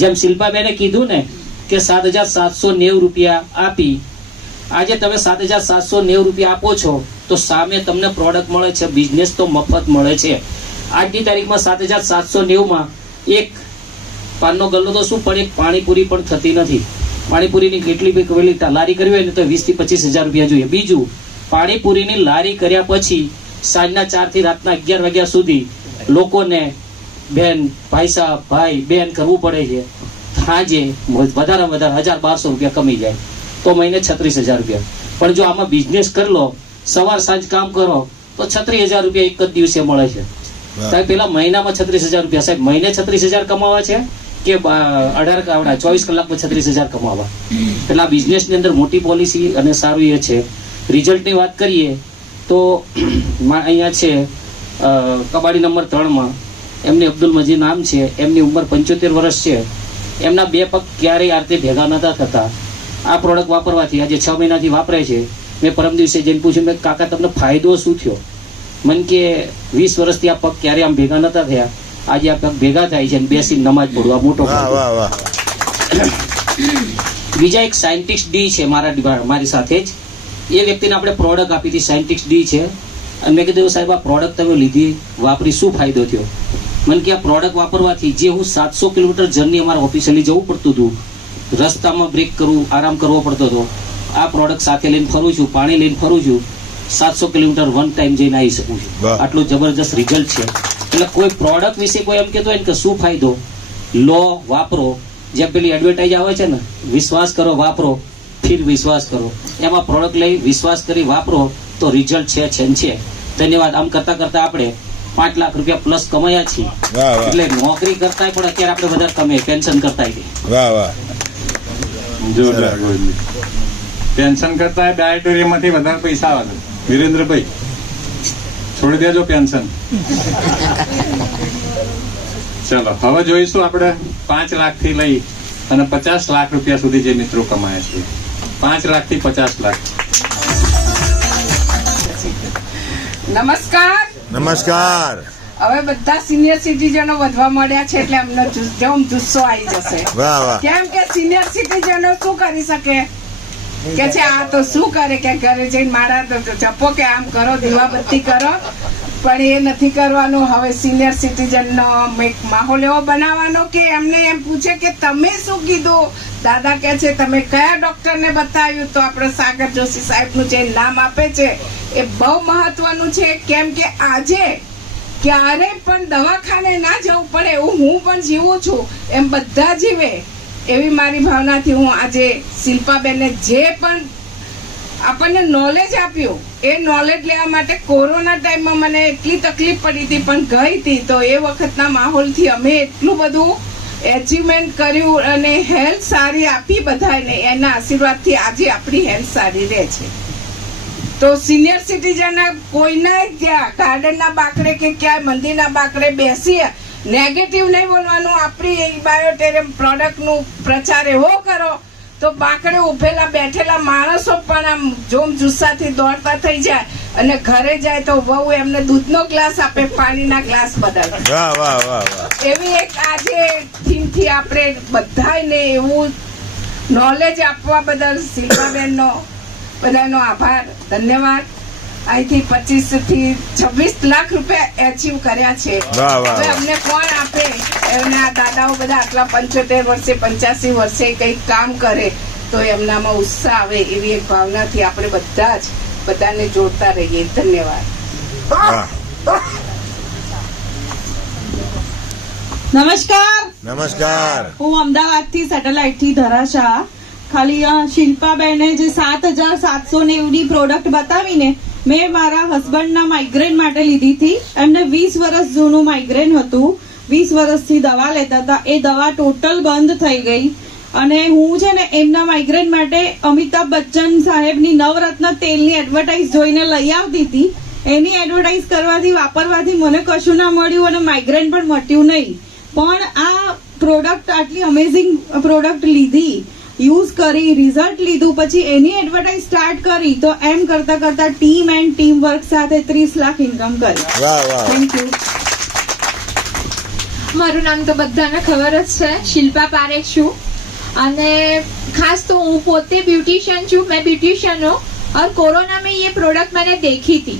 જેમ શિલ્પાબેને કીધું ને કે 7,790 રૂપિયા આપી, આજે તમે 7,790 રૂપિયા આપો છો તો સામે તમને પ્રોડક્ટ મળે છે. બિઝનેસ તો મફત મળે છે. આજની તારીખમાં 7,790 એક પાનનો ગલ્લો તો શું, પણ એક પાણીપુરી પણ થતી નથી. પાણીપુરીની કેટલી બી લારી કરવી હોય ને તો 20,000 થી 25,000 રૂપિયા જોઈએ. બીજું, પાણીપુરીની લારી કર્યા પછી સાંજના 4 થી રાતના 11 વાગ્યા સુધી લોકોને બેન, ભાઈ સાહેબ, ભાઈ બેન કરવું પડે છે. સાંજે વધારે 1,000-1,200 રૂપિયા કમી જાય તો મહિને 36,000 રૂપિયા. પણ જો આમાં બિઝનેસ કરી લો, સવાર સાંજ કામ કરો તો 36,000 રૂપિયા એક જ દિવસે મળે છે. સાહેબ પેલા મહિનામાં 36,000 રૂપિયા, સાહેબ મહિને 36,000 કમાવા છે કે 24 કલાકમાં 36,000 કમાવા? એટલે આ બિઝનેસની અંદર મોટી પોલિસી અને સારું એ છે. રિઝલ્ટની વાત કરીએ તો અહીંયા છે કબાડી નંબર 3માં એમની અબ્દુલ મજીદ નામ છે. એમની ઉંમર 75 વર્ષ છે. એમના 2 પગ ક્યારેય આ રીતે ભેગા નતા થતા. આ પ્રોડક્ટ વાપરવાથી આજે 6 મહિનાથી વાપરે છે. મેં પરમ દિવસે જઈને પૂછ્યું, મેં કાકા તમને ફાયદો શું થયો? મને કે 20 વર્ષથી આ પગ ક્યારેય આમ ભેગા નતા થયા, આજે આ પગ ભેગા થાય છે અને બેસી નમાજ પડવા મોટો. બીજા એક સાયન્ટિસ્ટ ડી છે મારી સાથે જ. એ વ્યક્તિને આપણે પ્રોડક્ટ આપી હતી, સાયન્ટિસ્ટ ડી છે. અને મેં કીધું સાહેબ આ પ્રોડક્ટ તમે લીધી, વાપરી, શું ફાયદો થયો? મને કે આ પ્રોડક્ટ વાપરવાથી જે હું 700 કિલોમીટર જર્ની અમારે ઓફિસલી જવું પડતું હતું, રસ્તામાં બ્રેક કરવું, આરામ કરવો પડતો હતો, આ પ્રોડક્ટ સાથે લઈને ફરું છું, પાણી લઈને ફરું છું, 700 કિલોમીટર વન ટાઈમ જઈને આવી શકું છું. આટલું જબરજસ્ત રિઝલ્ટ છે. એટલે કોઈ પ્રોડક્ટ વિશે કોઈ એમ કહેતો હોય ને કે શું ફાયદો, લો, વાપરો. જેમ પેલી એડવર્ટાઇઝ આવે છે ને, વિશ્વાસ કરો, વાપરો, ફિર વિશ્વાસ કરો. એમાં પ્રોડક્ટ લઈ વિશ્વાસ કરી વાપરો તો રિઝલ્ટ છે. ધન્યવાદ. આમ કરતા કરતા આપણે 5 લાખ રૂપિયા પ્લસ કમાયા છીએ. એટલે નોકરી કરતા પણ અત્યારે આપણે વધારે કમાઈએ, પેન્શન કરતા. પેન્શન કરતા ડાયટોરિયમમાંથી વધારે પૈસા આવે. વિરેન્દ્રભાઈ છોડી દેજો પેન્શન. ચલો હવે જોઈશું આપણે 5 લાખ થી લઈ અને 50 લાખ રૂપિયા સુધી જે મિત્રો કમાય છે. 5 લાખ થી 50 લાખ. નમસ્કાર. હવે બધા સિનિયર સિટીઝનો વધવા મળ્યા છે એટલે અમને જુસ્સો આવી જશે. કેમ કે સિનિયર સિટીઝનો શું કરી શકે કે છે આ તો શું કરે કે ઘરે જઈને મારા જપો કે આમ કરો, દીવાબત્તી કરો, પણ એ નથી કરવાનું. હવે સિનિયર સિટીઝન નો માહોલ એવો બનાવવાનો કે એમને એમ પૂછે કે તમે શું કીધું? દાદા કે છે તમે કયા ડોક્ટર ને બતાવ્યું? તો આપણે સાગર જોશી સાહેબ નું જે નામ આપે છે એ બહુ મહત્વનું છે. કેમ કે આજે ક્યારે પણ દવાખાને ના જવું પડે એવું હું પણ જીવું છું, એમ બધા જીવે એવી મારી ભાવનાથી હું આજે શિલ્પાબેનને જે પણ આપણને નોલેજ આપ્યું એ નોલેજ લેવા માટે કોરોના ટાઈમમાં મને એટલી તકલીફ પડી હતી, પણ ગઈ હતી તો એ વખતના માહોલથી અમે એટલું બધું એચિવમેન્ટ કર્યું અને હેલ્થ સારી આપી બધાને, એના આશીર્વાદથી આજે આપણી હેલ્થ સારી રહે છે. તો સિનિયર સિટીઝન કોઈને ક્યાં ગાર્ડનના બાકડે કે ક્યાંય મંદિરના બાકડે બેસીએ, નેગેટિવ નહીં બોલવાનું. આપણી બાયોટેરિયમ પ્રોડક્ટનું પ્રચાર એવો કરો તો બાકડે ઉભેલા બેઠેલા માણસો પણ આમ જોમ જુસ્સાથી દોડતા થઈ જાય અને ઘરે જાય તો વહુ એમને દૂધનો ગ્લાસ આપે, પાણીના ગ્લાસ બદલે. એવી એક આજે થીમથી આપણે બધાને એવું નોલેજ આપવા બદલ શિલ્પાબેનનો બધાનો આભાર, ધન્યવાદ. અહીંથી 25 થી 26 લાખ રૂપિયા એચીવ કર્યા છે. હવે અમને કોણ આપે? એમને આ દાદાઓ બધા આટલા 75 વર્ષે 85 વર્ષે કંઈક કામ કરે તો એમનામાં ઉત્સાહ આવે, એવી એક ભાવનાથી આપણે બધા જ બધાને જોડતા રહીએ. ધન્યવાદ. નમસ્કાર. હું અમદાવાદ થી સેટેલાઇટ થી ધરાશાહ. ખાલી શિલ્પાબેને જે 7,790 ની પ્રોડક્ટ બતાવીને મેં મારા હસબન્ડના માઇગ્રેન માટે લીધી હતી. એમને 20 વર્ષ જૂનું માઇગ્રેન હતું, 20 વર્ષથી દવા લેતા હતા. એ દવા ટોટલ બંધ થઈ ગઈ અને હું છે ને એમના માઇગ્રેન માટે અમિતાભ બચ્ચન સાહેબની નવરત્ન તેલની એડવર્ટાઇઝ જોઈને લઈ આવતી હતી. એની એડવર્ટાઇઝ કરવાથી વાપરવાથી મને કશું ના મળ્યું અને માઇગ્રેન પણ મટ્યું નહીં. પણ આ પ્રોડક્ટ આટલી અમેઝિંગ પ્રોડક્ટ લીધી, યુઝ કરી, રિઝલ્ટ લીધું, પછી એની એડવર્ટાઇઝ સ્ટાર્ટ કરી તો એમ કરતા કરતા ટીમ એન્ડ ટીમ વર્ક સાથે 30 લાખ ઇન્કમ કરી. Thank you. મારું નામ તો બધાને ખબર જ છે, શિલ્પા પારેખ છું. અને खास तो हूँ पोते ब्यूटिशियन छू, मैं ब्यूटिशियन हूँ. और कोरोना में ये प्रोडक्ट मैंने देखी थी.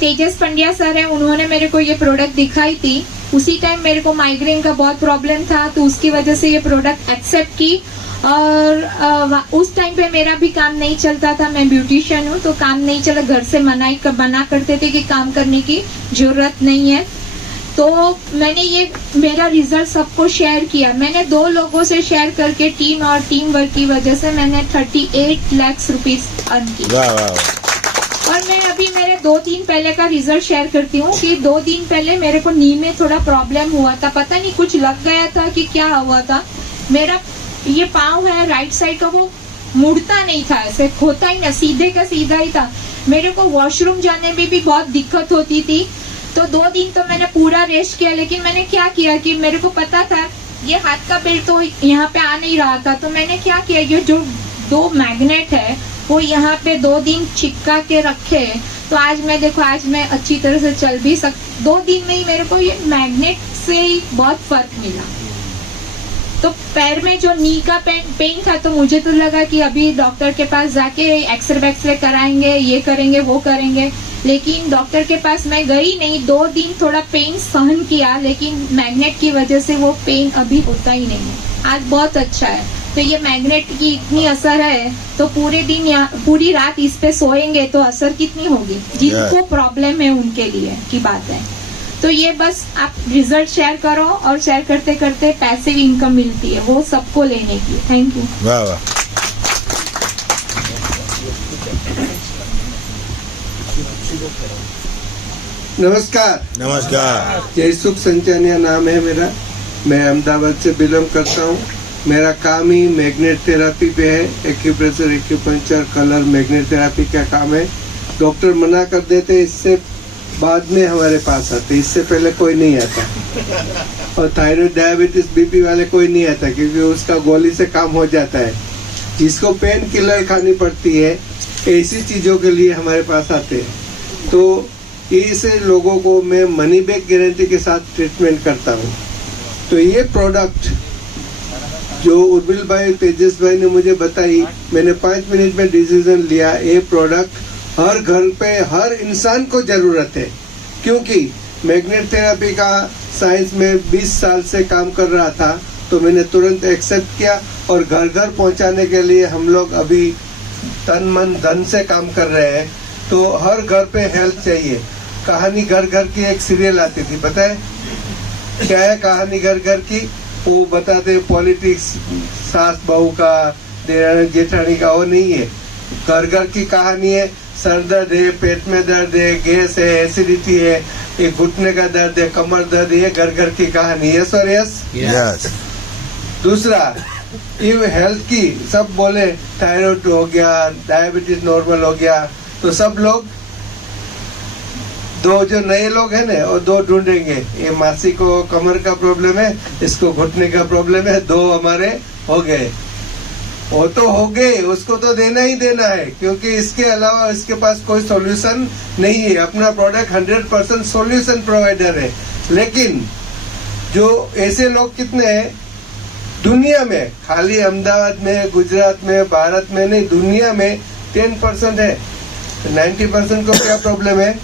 तेजस पंड्या सर है, उन्होंने मेरे को ये प्रोडक्ट दिखाई थी. उसी टाइम मेरे को माइग्रेन का बहुत प्रॉब्लम था, तो उसकी वजह से ये प्रोडक्ट एक्सेप्ट की. और उस टाइम पे मेरा भी काम नहीं चलता था. मैं ब्यूटिशियन हूँ तो काम नहीं चला, घर से मना करते थे कि काम करने की जरूरत नहीं है. तो मैंने ये मेरा रिजल्ट सबको शेयर किया. मैंने 2 लोगों से शेयर करके टीम और टीम वर्क की वजह से मैंने 38 लाख रुपीस अर्न किया. और मैं अभी मेरे 2 दिन पहले का रिजल्ट शेयर करती हूँ कि 2 दिन पहले मेरे को नी में थोड़ा प्रॉब्लम हुआ था. पता नहीं कुछ लग गया था कि क्या हुआ था. मेरा ये पाँव है राइट साइड का, वो मुड़ता नहीं था, ऐसे खोता ही ना, सीधे का सीधा ही था. मेरे को वॉशरूम जाने में भी बहुत दिक्कत होती थी. तो 2 दिन तो मैंने पूरा रेस्ट किया. लेकिन मैंने क्या किया कि मेरे को पता था ये हाथ का बेल्ट तो यहाँ पे आ नहीं रहा था. तो मैंने क्या किया, ये जो 2 मैग्नेट है वो यहाँ पे 2 दिन चिपका के रखे. तो आज मैं देखो, आज मैं अच्छी तरह से चल भी 2 दिन में ही मेरे को ये मैग्नेट से ही बहुत फर्क मिला. तो पैर में जो नी का पेन था, तो मुझे तो लगा कि अभी डॉक्टर के पास जाके एक्सरे कराएंगे, ये करेंगे वो करेंगे. लेकिन डॉक्टर के पास मैं गई नहीं. 2 दिन थोड़ा पेन सहन किया, लेकिन मैग्नेट की वजह से वो पेन अभी होता ही नहीं है. आज बहुत अच्छा है. तो ये मैग्नेट की इतनी असर है, तो पूरे दिन पूरी रात इस पे सोएंगे तो असर कितनी होगी. जिनको प्रॉब्लम है उनके लिए की बात है. तो ये बस आप रिजल्ट शेयर करो, और शेयर करते करते पैसिव इनकम मिलती है, वो सबको लेने की. Thank you. वाह वाह. नमस्कार. जयसुख संचानिया नाम है मेरा. मैं अहमदाबाद से बिलोंग करता हूँ. मेरा काम ही मैग्नेट थेरापी पे है. Acupressure, acupuncture, colour, magnet therapy का काम है. डॉक्टर मना कर देते, इससे बाद में हमारे पास आते, इससे पहले कोई नहीं आता. और थायराइड, डायबिटीज, बीपी वाले कोई नहीं आता, क्योंकि उसका गोली से काम हो जाता है. जिसको पेन किलर खानी पड़ती है, ऐसी चीज़ों के लिए हमारे पास आते हैं. तो ऐसे लोगों को मैं मनी बैक गारंटी के साथ ट्रीटमेंट करता हूँ. तो ये प्रोडक्ट जो उर्मिल भाई, तेजस भाई ने मुझे बताई, मैंने 5 मिनट में डिसीजन लिया. ये प्रोडक्ट हर घर पे हर इंसान को जरूरत है, क्योंकि मैग्नेट थेरापी का साइंस में 20 साल से काम कर रहा था. तो मैंने तुरंत एक्सेप्ट किया, और घर घर पहुंचाने के लिए हम लोग अभी तन मन धन से काम कर रहे हैं. तो हर घर पे हेल्थ चाहिए. कहानी घर घर की एक सीरियल आती थी, पता है क्या है कहानी घर घर की? वो बताते पॉलिटिक्स, सास बहू का, देरानी जेठानी का, वो नहीं है. घर घर की कहानी है. सर दर्द है, पेट में दर्द है, गैस है, एसिडिटी है, एक घुटने का दर्द है, कमर दर्द है, घर घर की कहानी. यस और यस. दूसरा ये हेल्थ की सब बोले थायराइड हो गया, डायबिटीज नॉर्मल हो गया, तो सब लोग दो जो नए लोग हैं ना वो दो ढूंढेंगे। ये मासी को कमर का प्रॉब्लम है, इसको घुटने का प्रॉब्लम है, दो हमारे हो गए। वो तो हो गए, उसको तो देना ही देना है, क्योंकि इसके अलावा इसके पास कोई सॉल्यूशन नहीं है। अपना प्रोडक्ट 100% सॉल्यूशन प्रोवाइडर है। लेकिन जो ऐसे लोग कितने हैं दुनिया में, खाली अहमदाबाद में, गुजरात में, भारत में नहीं, दुनिया में 10% है। 90% को क्या प्रॉब्लम है?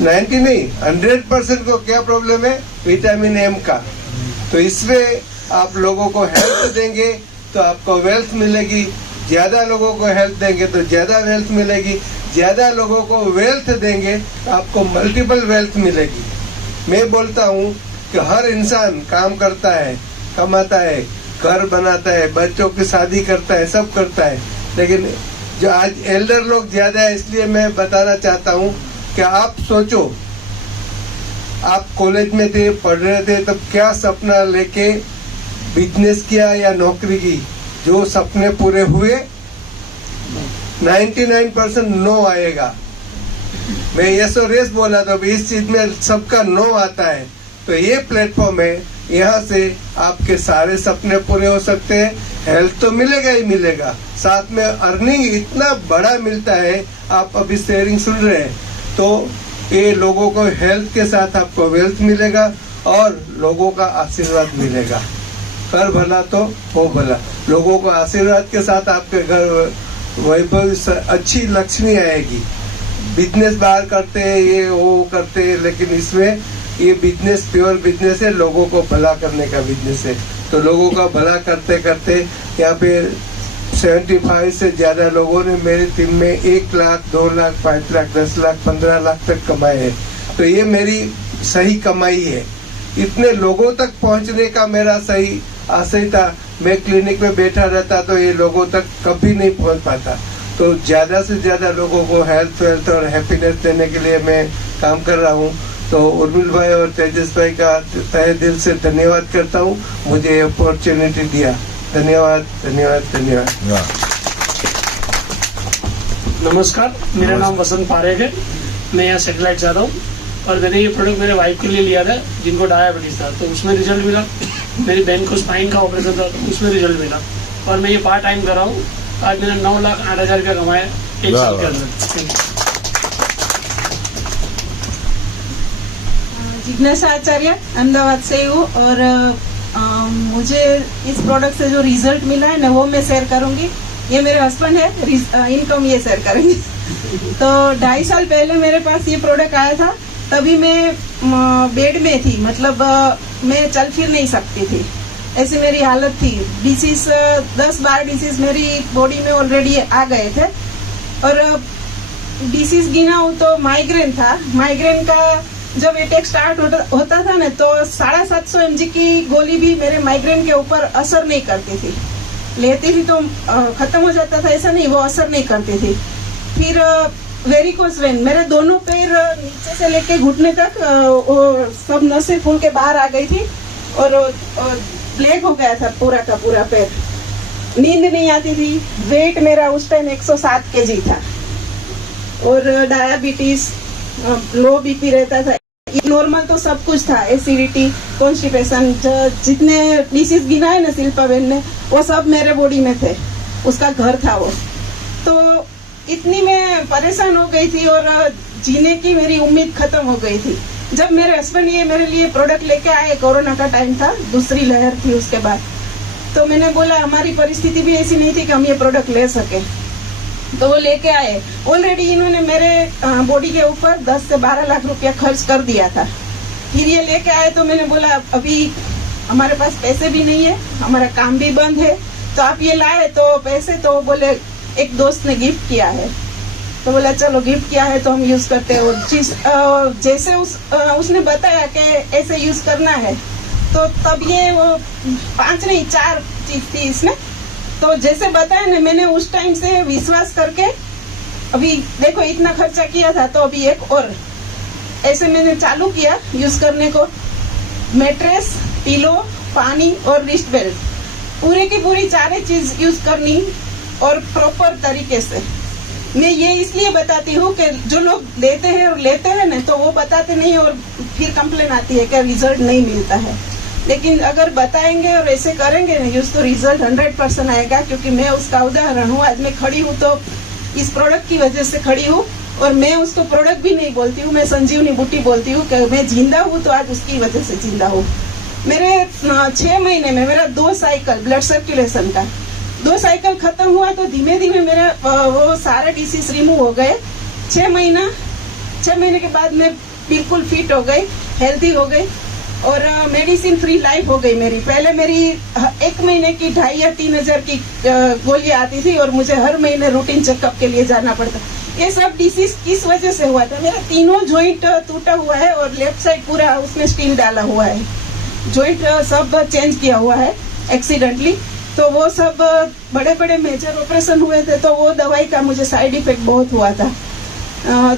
90 नहीं, 100% को क्या प्रॉब्लम है? विटामिन एम का। तो इसमें आप लोगों को हेल्थ देंगे तो आपको वेल्थ मिलेगी, ज्यादा लोगों को हेल्थ देंगे तो ज्यादा वेल्थ मिलेगी, ज्यादा लोगों को वेल्थ देंगे तो आपको मल्टीपल वेल्थ मिलेगी। मैं बोलता हूँ कि हर इंसान काम करता है, कमाता है, घर बनाता है, बच्चों की शादी करता है, सब करता है, लेकिन जो आज एल्डर लोग ज्यादा है, इसलिए मैं बताना चाहता हूँ कि आप सोचो, आप कॉलेज में थे, पढ़ रहे थे, तब क्या सपना लेके बिजनेस किया या नौकरी की? जो सपने पूरे हुए? 99% नो आएगा। मैं यस और यस बोला था, इस चीज में सबका नो आता है। तो ये प्लेटफॉर्म है, यहाँ से आपके सारे सपने पूरे हो सकते हैं। हेल्थ तो मिलेगा ही मिलेगा, साथ में अर्निंग इतना बड़ा मिलता है। आप अभी शेयरिंग सुन रहे हैं, तो ये लोगों को हेल्थ के साथ आपको वेल्थ मिलेगा और लोगों का आशीर्वाद मिलेगा। कर भला तो हो भला। लोगों को आशीर्वाद के साथ आपके घर वैभव अच्छी लक्ष्मी आएगी। बिजनेस बाहर करते हैं, ये वो करते हैं, लेकिन इसमें ये बिजनेस प्योर बिजनेस है, लोगों को भला करने का बिजनेस है। तो लोगों का भला करते करते यहाँ पे 75 से ज्यादा लोगों ने मेरी टीम में 1 लाख, 2 लाख, 5 लाख, 10 लाख, 15 लाख तक कमाए हैं। तो ये मेरी सही कमाई है। इतने लोगों तक पहुंचने का मेरा सही आशय था। मैं क्लिनिक में बैठा रहता तो ये लोगों तक कभी नहीं पहुंच पाता। तो ज्यादा से ज्यादा लोगों को हेल्थ वेल्थ और हैप्पीनेस देने के लिए मैं काम कर रहा हूँ। तो उर्मिल भाई और तेजस भाई का तहे दिल से धन्यवाद करता हूँ, मुझे अपॉर्चुनिटी दिया। धन्यवाद, धन्यवाद, धन्यवाद। नमस्कार, मेरा नाम वसंत पारेख है, मैं यहाँ सेटेलाइट से आता हूँ और मैंने ये प्रोडक्ट मेरे वाइफ के लिए लिया था जिनको डायबिटीज था, तो उसमें रिजल्ट मिला। मेरी बहन को स्पाइन का ऑपरेशन था, तो उसमें रिजल्ट मिला। और मैं ये पार्ट टाइम कर रहा हूँ। आज मैंने 9,08,000 रुपया कमाया 1 साल के अंदर। जिज्ञासा आचार्य अहमदाबाद से हूँ और मुझे इस प्रोडक्ट से जो रिजल्ट मिला है ना वो मैं शेयर करूंगी। ये मेरे हस्बैंड है, इनकम ये शेयर करेंगे। तो 2.5 साल पहले मेरे पास ये प्रोडक्ट आया था, तभी मैं बेड में थी, मतलब मैं चल फिर नहीं सकती थी, ऐसी मेरी हालत थी। डिसीज 10-12 डिसीज मेरी बॉडी में ऑलरेडी आ गए थे और डिसीज गिना तो माइग्रेन था। माइग्रेन का जब अटैक स्टार्ट होता था ना तो 750 mg की गोली भी मेरे माइग्रेन के ऊपर असर नहीं करती थी। लेती थी तो खत्म हो जाता था, ऐसा नहीं, वो असर नहीं करती थी। फिर वेरिकोस वेन, मेरे दोनों पैर नीचे से लेके घुटने तक वो सब नसें फूल के बाहर आ गई थी और ब्लैक हो गया था पूरा का पूरा पैर। नींद नहीं आती थी। वेट मेरा उस टाइम 107 kg था और डायबिटीज, लो बीपी रहता था। नॉर्मल तो सब कुछ था, एसिडिटी, कॉन्स्टिपेशन, जितने डिसीज गिना है ना शिल्पा बहन ने, वो सब मेरे बॉडी में थे, उसका घर था वो। तो इतनी मैं परेशान हो गई थी और जीने की मेरी उम्मीद खत्म हो गई थी। जब मेरे हस्बैंड ये मेरे लिए प्रोडक्ट लेके आए, कोरोना का टाइम था, दूसरी लहर थी उसके बाद, तो मैंने बोला हमारी परिस्थिति भी ऐसी नहीं थी कि हम ये प्रोडक्ट ले सके, तो वो लेके आए। ऑलरेडी इन्होंने मेरे बॉडी के ऊपर 10 से 12 लाख रुपया खर्च कर दिया था। फिर ये लेके आए तो मैंने बोला अभी हमारे पास पैसे भी नहीं है, हमारा काम भी बंद है, तो आप ये लाए तो पैसे, तो बोले एक दोस्त ने गिफ्ट किया है, तो बोला चलो गिफ्ट किया है तो हम यूज करते हैं। और जैसे उसने बताया कि ऐसे यूज करना है, तो तब ये वो 5 नहीं 4 चीज थी इसमें। तो जैसे बताया ना, मैंने उस टाइम से विश्वास करके अभी देखो इतना खर्चा किया था, तो अभी एक और ऐसे मैंने चालू किया यूज करने को। मैट्रेस, पिलो पानी और रिस्ट बेल्ट, पूरे की पूरी सारी चीज यूज करनी और प्रॉपर तरीके से। मैं ये इसलिए बताती हूँ कि जो लोग लेते हैं ना, तो वो बताते नहीं और फिर कंप्लेन आती है कि रिजल्ट नहीं मिलता है। लेकिन अगर बताएंगे और ऐसे करेंगे ना यूज, तो रिजल्ट 100% आएगा। क्योंकि मैं उसका उदाहरण हूँ। आज मैं खड़ी हूँ तो इस प्रोडक्ट की वजह से खड़ी हूँ, और मैं उसको प्रोडक्ट भी नहीं बोलती हूँ, मैं संजीवनी बूटी बोलती हूँ कि मैं जिंदा हूँ तो आज उसकी वजह से जिंदा हूँ। मेरे 6 महीने में मेरा 2 साइकिल ब्लड सर्कुलेशन का 2 साइकिल खत्म हुआ, तो धीमे धीमे मेरा वो सारे डिसीज रिमूव हो गए। 6 महीने के बाद मैं बिल्कुल फिट हो गई, हेल्थी हो गई और मेडिसिन फ्री लाइफ हो गई मेरी। पहले मेरी 1 महीने की 2,500 या 3,000 की गोलियां आती थी और मुझे हर महीने रूटीन चेकअप के लिए जाना पड़ता। ये सब डिसीज किस वजह से हुआ था? मेरा तीनों जॉइंट टूटा हुआ है और लेफ्ट साइड पूरा उसमें स्टील डाला हुआ है, जॉइंट सब चेंज किया हुआ है एक्सीडेंटली। तो वो सब बड़े बड़े मेजर ऑपरेशन हुए थे, तो वो दवाई का मुझे साइड इफेक्ट बहुत हुआ था।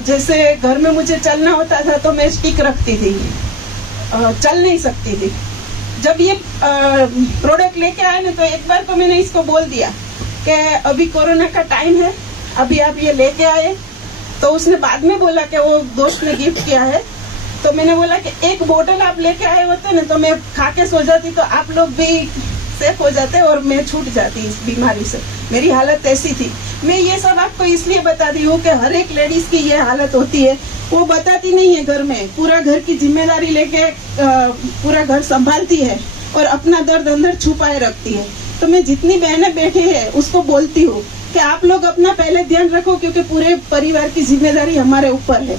जैसे घर में मुझे चलना होता था तो मैं स्टिक रखती थी, चल नहीं सकती थी। जब ये प्रोडक्ट लेके आए ना, तो एक बार तो मैंने इसको बोल दिया कि अभी कोरोना का टाइम है, अभी आप ये लेके आए। तो उसने बाद में बोला कि वो दोस्त ने गिफ्ट किया है। तो मैंने बोला कि एक बोतल आप लेके आए होते ना, तो मैं खा के सो जाती, तो आप लोग भी सेफ हो जाते और मैं छूट जाती इस बीमारी से। मेरी हालत ऐसी थी। मैं ये सब आपको इसलिए बताती हूँ कि हर एक लेडीज की ये हालत होती है, वो बताती नहीं है घर में, पूरा घर की जिम्मेदारी लेके पूरा घर संभालती है और अपना दर्द अंदर छुपाए रखती है। तो मैं जितनी बहनें बैठी है उसको बोलती हूँ कि आप लोग अपना पहले ध्यान रखो, क्योंकि पूरे परिवार की जिम्मेदारी हमारे ऊपर है।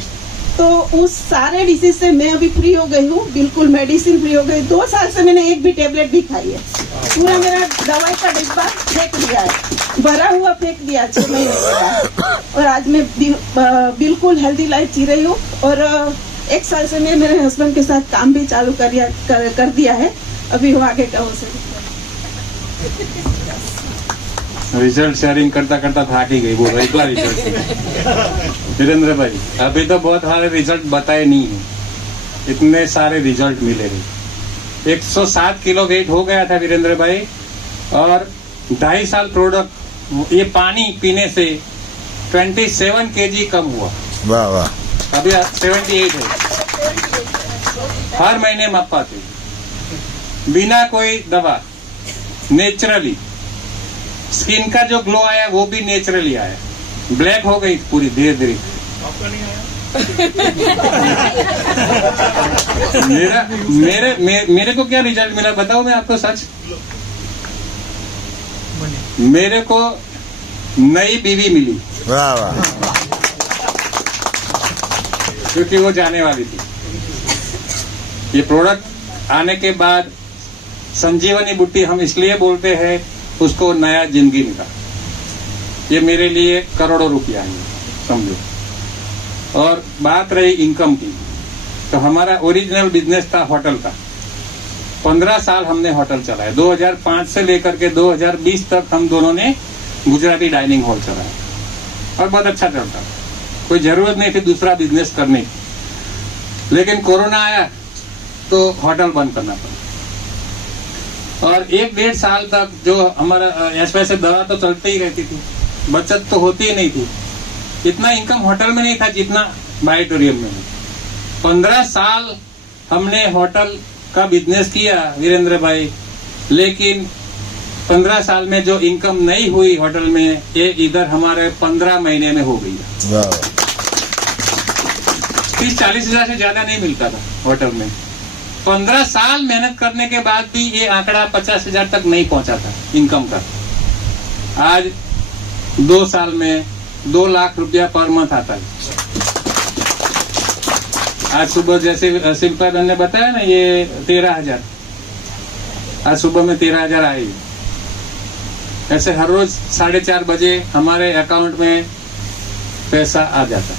तो उस सारे डिसीज से मैं अभी फ्री हो गई हूँ, बिल्कुल मेडिसिन फ्री हो गई। 2 साल से मैंने एक भी टेबलेट भी खाई है। पूरा मेरा दवाई का डिब्बा फेंक दिया है, भरा हुआ फेंक दिया 6 महीने के बाद। और आज मैं बिल्कुल हेल्दी लाइफ जी रही हूँ। और 1 साल से मैं मेरे हस्बैंड के साथ काम भी चालू कर दिया है। अभी वो आगे का हो सकता। रिजल्ट शेयरिंग करता करता थाक ही गई, बोल इतना रिजल्ट। वीरेंद्र भाई अभी तो बहुत सारे रिजल्ट बताए नहीं है, इतने सारे रिजल्ट मिले हैं। 107 किलो वेट हो गया था वीरेंद्र भाई, और 2.5 साल प्रोडक्ट ये पानी पीने से 27 kg कम हुआ। वाह वाह। अभी 78 है। हर महीने माप पाते, बिना कोई दवा, नेचुरली। स्किन का जो ग्लो आया वो भी नेचुरली आया, ब्लैक हो गई पूरी धीरे धीरे। मेरे को क्या रिजल्ट मिला बताओ मैं आपको सच। मेरे को नई बीवी मिली। वाह वाह। क्योंकि वो जाने वाली थी। ये प्रोडक्ट आने के बाद संजीवनी बूटी हम इसलिए बोलते हैं, उसको नया जिंदगी मिला। ये मेरे लिए करोड़ों रुपया है समझो। और बात रही इनकम की, तो हमारा ओरिजिनल बिजनेस था होटल का। 15 साल हमने होटल चलाया। 2005 से लेकर के 2020 तक हम दोनों ने गुजराती डाइनिंग हॉल चलाया और बहुत अच्छा चलता। कोई जरूरत नहीं थी दूसरा बिजनेस करने की। लेकिन कोरोना आया तो होटल बंद करना पड़ा। और 1-1.5 साल तक जो हमारा ऐसे दवा तो चलती ही रहती थी, बचत तो होती ही नहीं थी। इतना इनकम होटल में नहीं था जितना बायोटोरियम में। 15 साल हमने होटल का बिजनेस किया वीरेंद्र भाई, लेकिन 15 साल में जो इनकम नहीं हुई होटल में, ये इधर हमारे 15 महीने में हो गई। 30-40 हजार से ज्यादा नहीं मिलता था होटल में। 15 साल मेहनत करने के बाद भी ये आंकड़ा 50 हजार तक नहीं पहुंचा था इनकम का। आज 2 साल में 2 लाख रुपया पर मंथ आता है। आज सुबह जैसे शिल्पा ने बताया ना, ये 13,000, आज सुबह में 13,000 आई। ऐसे हर रोज 4:30 बजे हमारे अकाउंट में पैसा आ जाता।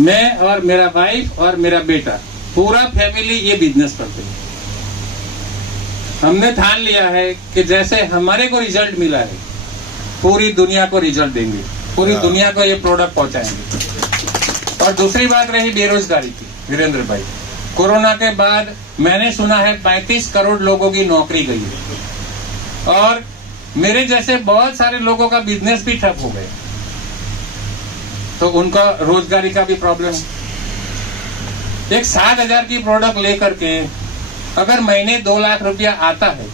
मैं और मेरा वाइफ और मेरा बेटा, पूरा फैमिली ये बिजनेस करते हैं। हमने ठान लिया है कि जैसे हमारे को रिजल्ट मिला है, पूरी दुनिया को रिजल्ट देंगे, पूरी दुनिया को ये प्रोडक्ट पहुंचाएंगे। और दूसरी बात रही बेरोजगारी की वीरेंद्र भाई, कोरोना के बाद मैंने सुना है 35 करोड़ लोगों की नौकरी गई है और मेरे जैसे बहुत सारे लोगों का बिजनेस भी ठप हो गया, तो उनका रोजगारी का भी प्रॉब्लम। एक 7,000 की प्रोडक्ट लेकर के अगर महीने 2 लाख रुपया आता है,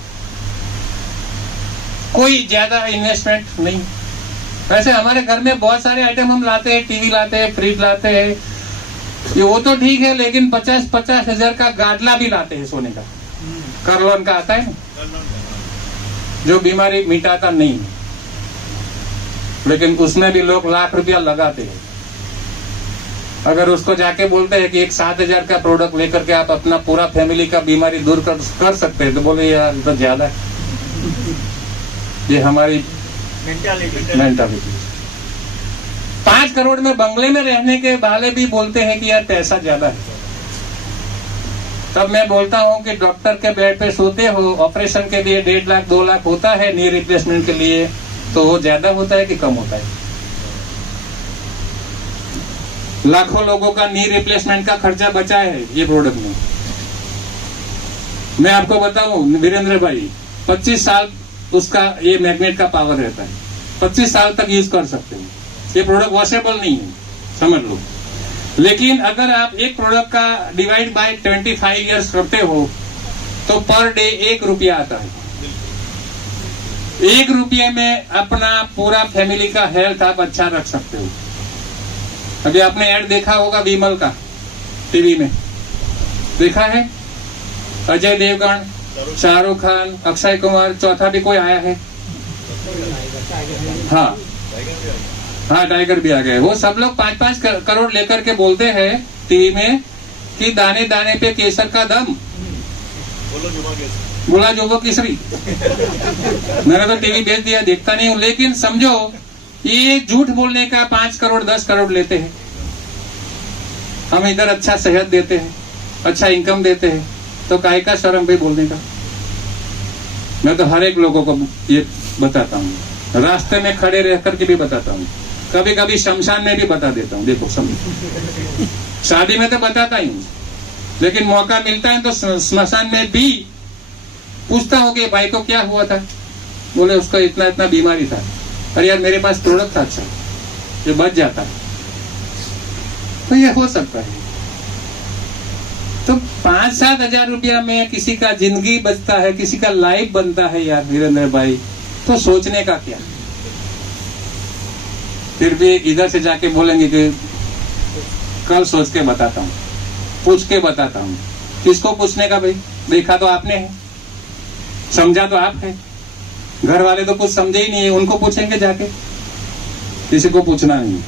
कोई ज्यादा इन्वेस्टमेंट नहीं। वैसे हमारे घर में बहुत सारे आइटम हम लाते हैं, टीवी लाते हैं, फ्रिज लाते हैं, ये वो तो ठीक है, लेकिन 50-50 हजार का गाडला भी लाते हैं सोने का, करलोन का आता है ना, जो बीमारी मिटाता नहीं, लेकिन उसमें भी लोग लाख रुपया लगाते हैं। अगर उसको जाके बोलते हैं कि एक 7,000 का प्रोडक्ट लेकर के आप अपना पूरा फैमिली का बीमारी दूर कर सकते हैं, तो बोले यार तो ज्यादा है। ये हमारी मेंटालिटी। 5 करोड़ में बंगले में रहने के वाले भी बोलते हैं कि यार पैसा ज्यादा है। तब मैं बोलता हूं कि डॉक्टर के बेड पे सोते हो, ऑपरेशन के लिए 1.5 लाख 2 लाख होता है नी रिप्लेसमेंट के लिए, तो वो ज्यादा होता है कि कम होता है? लाखों लोगों का नी रिप्लेसमेंट का खर्चा बचा है ये प्रोडक्ट में। मैं आपको बताऊं वीरेंद्र भाई, 25 साल उसका ये मैग्नेट का पावर रहता है, 25 साल तक यूज कर सकते हैं। ये प्रोडक्ट वॉशेबल नहीं है, समझ लो। लेकिन अगर आप एक प्रोडक्ट का डिवाइड बाय 25 इयर्स करते हो तो पर डे 1 रुपया आता है। 1 रुपये में अपना पूरा फैमिली का हेल्थ आप अच्छा रख सकते हो। अभी आपने ऐड देखा होगा विमल का, टीवी में देखा है? अजय देवगन, शाहरुख खान, अक्षय कुमार, चौथा भी कोई आया है? हाँ हाँ, टाइगर भी आ गए। वो सब लोग 5-5 करोड़ लेकर के बोलते हैं टीवी में कि दाने दाने पे केसर का दम, बोला जो वो केसरी। मैंने तो टीवी बेच दिया, देखता नहीं हूँ। लेकिन समझो ये झूठ बोलने का 5 करोड़ 10 करोड़ लेते हैं। हम इधर अच्छा सेहत देते हैं, अच्छा इनकम देते हैं, तो काहे का शर्म पे बोलने का? मैं तो हर एक लोगों को ये बताता हूँ, रास्ते में खड़े रह करके भी बताता हूँ, कभी कभी शमशान में भी बता देता हूँ। देखो समझो, शादी में तो बताता ही हूँ, लेकिन मौका मिलता है तो स्मशान में भी पूछता हूँ कि भाई को क्या हुआ था, बोले उसका इतना इतना बीमारी था। अरे यार मेरे पास प्रोडक्ट था अच्छा, ये बच जाता है, तो ये हो सकता है। तो 5-7 हजार रुपया में किसी का जिंदगी बचता है, किसी का लाइफ बनता है यार वीरेंद्र भाई, तो सोचने का क्या? फिर भी इधर से जाके बोलेंगे कि कल सोच के बताता हूँ, पूछ के बताता हूँ। किसको पूछने का भाई? देखा तो आपने है, समझा तो आप है, घर वाले तो कुछ समझे ही नहीं है, उनको पूछेंगे जाके? किसी को पूछना नहीं।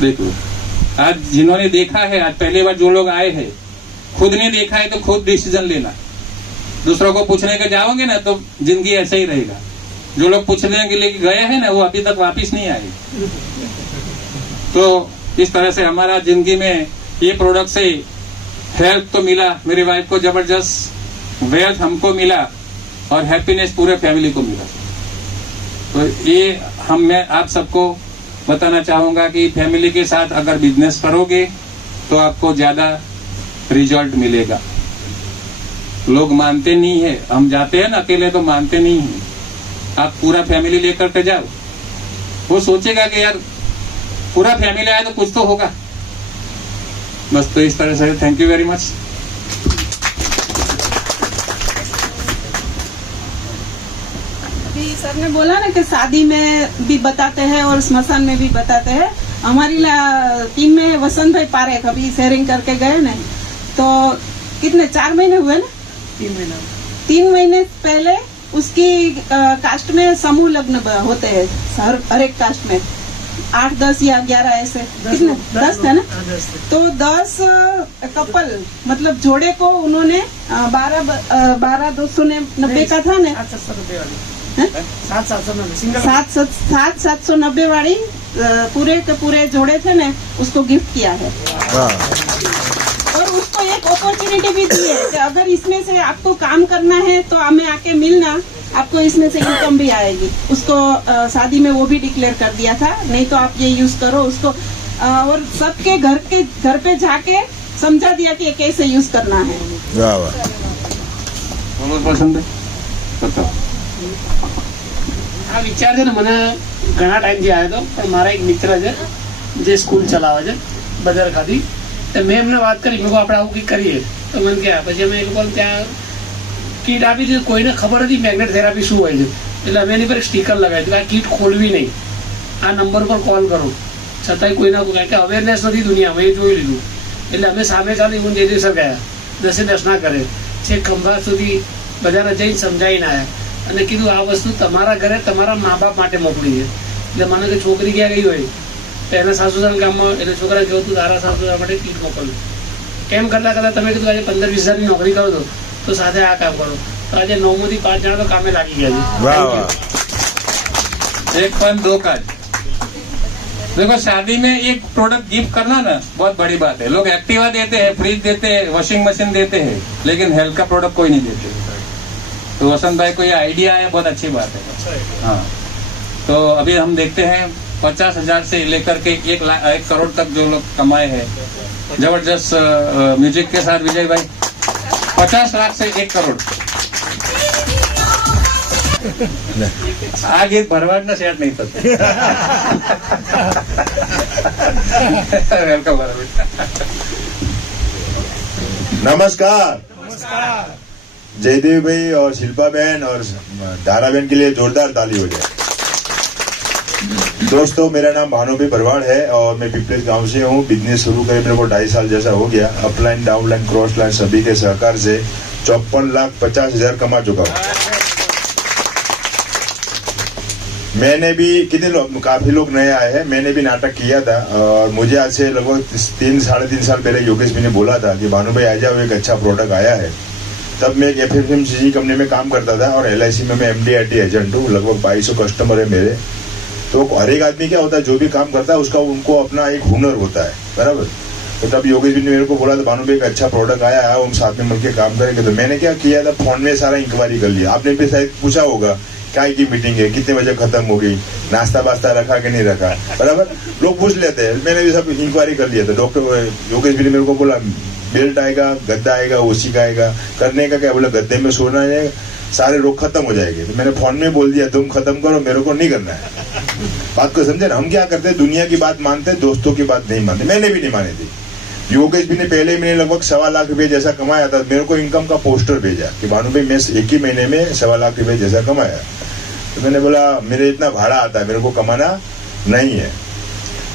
देख लो, आज जिन्होंने देखा है, आज पहली बार जो लोग आए हैं, खुद ने देखा है तो खुद डिसीजन लेना। दूसरों को पूछने के जाओगे ना तो जिंदगी ऐसे ही रहेगा। जो लोग पूछने के लिए गए हैं ना, वो अभी तक वापिस नहीं आए। तो इस तरह से हमारा जिंदगी में ये प्रोडक्ट से हेल्थ तो मिला, मेरी वाइफ को जबरदस्त वेल्थ हमको मिला और हैप्पीनेस पूरे फैमिली को मिला। तो ये मैं आप सबको बताना चाहूंगा कि फैमिली के साथ अगर बिजनेस करोगे तो आपको ज्यादा रिजल्ट मिलेगा। लोग मानते नहीं है, हम जाते हैं ना अकेले तो मानते नहीं है। आप पूरा फैमिली लेकर के जाओ, वो सोचेगा कि यार पूरा फैमिली आया तो कुछ तो होगा। बस तो इस तरह से थैंक यू वेरी मच। अभी सर ने बोला ना कि शादी में भी बताते हैं और स्मशान में भी बताते हैं। हमारी टीम में वसंत भाई पारेख अभी शेयरिंग करके गए ना, तो कितने 4 महीने हुए ना, 3 महीने पहले उसकी कास्ट में समूह लग्न होते हैं, हर एक कास्ट में 8, 10 या 11 ऐसे, कितने 10 थे ना। तो 10 कपल मतलब जोड़े को उन्होंने 12,290 का था ना, 7,790 वाली पूरे के पूरे जोड़े थे ना, उसको गिफ्ट किया है। और उसको एक अपॉर्चुनिटी भी दी है कि अगर इसमें से आपको काम करना है तो हमें आके मिलना, आपको इसमें से इनकम भी आएगी। उसको शादी में वो भी डिक्लेयर कर दिया था, नहीं तो आप ये यूज करो उसको। और सबके घर पे जाके समझा दिया कि ये कैसे यूज करना है। वाह वाह। આ વિચાર છે ને મને ઘણા ટાઈમથી આવ્યો હતો, પણ મારા એક મિત્ર છે જે સ્કૂલ ચલાવે છે બજાર ખાતી, તો મેં એમને વાત કરી, મેં કહું આપણે આવું કંઈક કરીએ, તો મને કહ્યા પછી અમે એ લોકોને ત્યાં કીટ આપી દીધી. કોઈને ખબર હતી મેગ્નેટ થેરાપી શું હોય છે, એટલે અમે એની પર એક સ્ટીકર લગાવી દીધું, આ કીટ ખોલવી નહીં, આ નંબર પર કોલ કરો. છતાંય કોઈના કારણ કે અવેરનેસ નથી દુનિયામાં, એ જોઈ લીધું. એટલે અમે સામે ચાલી હું જે દિવસે ગયા 10 ના કરે છે ખંભાત સુધી બજારે જઈને સમજાવીને આવ્યા અને કીધું આ વસ્તુ તમારા ઘરે તમારા મા બાપ માટે મોકલી છે. એટલે મને કે છોકરી ક્યાં ગઈ હોય તો એના સાસુસાના ગામમાં, એટલે છોકરા કહ્યું તું તારા સાસુસા માટે કીટ મોકલું. કેમ કરતા કરતા તમે કીધું આજે 15-20 હજારની નોકરી કરો છો તો સાથે આ કામ કરો, તો આજે 9 થી 5 જણા તો કામે લાગી ગયા છે. एक फन दो काज. देखो शादी में एक प्रोडक्ट गिफ्ट करना ना बहुत बड़ी बात है. लोग एक्टिवा देते हैं, फ्रिज देते हैं, वॉशिंग मशीन देते हैं, लेकिन हेल्थ का प्रोडक्ट कोई नहीं देते. तो वसंत भाई को ये आइडिया है, बहुत अच्छी बात है. हाँ, तो अभी हम देखते हैं 50,000 से लेकर के 1 करोड़ तक जो लोग कमाए हैं. जबरदस्त म्यूजिक के साथ विजय भाई 50 लाख से 1 करोड़. आ गीत भरवाड़ ना सेट नहीं થતું. वेलकम. नमस्कार. जयदेव भाई और शिल्पा बहन और धारा बहन के लिए जोरदार ताली हो जाए. दोस्तों, मेरा नाम भानुभाई भरवाड़ है और मैं पिपलेस गांव से हूँ. बिजनेस शुरू करे मेरे को 2.5 साल जैसा हो गया. अपलाइन, डाउनलाइन, क्रॉस लाइन सभी के सहकार से 54,50,000 कमा चुका हूँ. मैंने भी काफी लोग नए आए हैं. मैंने भी नाटक किया था और मुझे आज से लगभग 3-3.5 साल पहले योगेश भी ने बोला था कि भानु भाई आ जाओ, एक अच्छा प्रोडक्ट आया है. तब मैं एक FMCG कंपनी में काम करता था और LIC में मैं MD/IT एजेंट हूँ. लगभग 2200 कस्टमर है मेरे. तो हर एक आदमी क्या होता है, जो भी काम करता है उसका उनको अपना एक हुनर होता है, बराबर. तो तब योगेश भी ने मेरे को बोला था भानु भाई एक अच्छा प्रोडक्ट आया है, हम साथ में मिलकर काम करेंगे. तो मैंने क्या किया था, फोन में सारा इंक्वायरी कर लिया. आपने भी शायद पूछा होगा क्या की मीटिंग है, कितने बजे खत्म हो गई, नाश्ता वास्ता रखा कि नहीं रखा, बराबर. लोग पूछ लेते हैं. मैंने भी सब इंक्वायरी कर लिया था. डॉक्टर योगेश भी ने मेरे को बोला बेल्ट आएगा, गद्दा आएगा, ओसी का आएगा, करने का क्या बोला, गद्दे में सोना है, सारे रोग खत्म हो जाएंगे. तो मैंने फोन में बोल दिया तुम खत्म करो, मेरे को नहीं करना है. बात को समझे ना. हम क्या करते हैं, दुनिया की बात मानते, दोस्तों की बात नहीं मानते. मैंने भी नहीं मानी थी. योगेश भी ने पहले महीने लगभग 1.25 लाख रुपए जैसा कमाया था. मेरे को इनकम का पोस्टर भेजा कि भानु भाई मैं 1 ही महीने में 1.25 लाख रुपए जैसा कमाया. तो मैंने बोला मेरे इतना भाड़ा आता है, मेरे को कमाना नहीं है.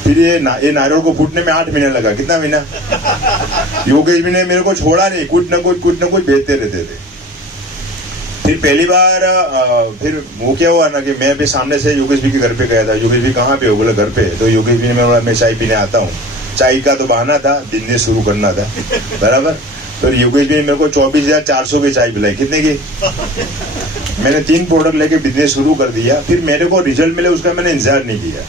फिर ये नारियल को फूटने में 8 महीने लगा. कितना महीना. योगेश भी ने मेरे को छोड़ा नहीं, कुछ न कुछ भेजते रहते थे. फिर पहली बार फिर वो क्या हुआ ना कि मैं भी सामने से योगेश भी के घर पे गया था. योगेश भी कहाँ पे हो, बोला घर पे. तो योगेश भी ने बोला मैं चाय पीने आता हूँ. चाय का तो बहाना था, बिजनेस शुरू करना था, बराबर. तो योगेश भी ने मेरे को 24,400 की चाय पिलाई. कितने की. मैंने 3 प्रोडक्ट लेके बिजनेस शुरू कर दिया. फिर मेरे को रिजल्ट मिले उसका मैंने इंतजार नहीं किया.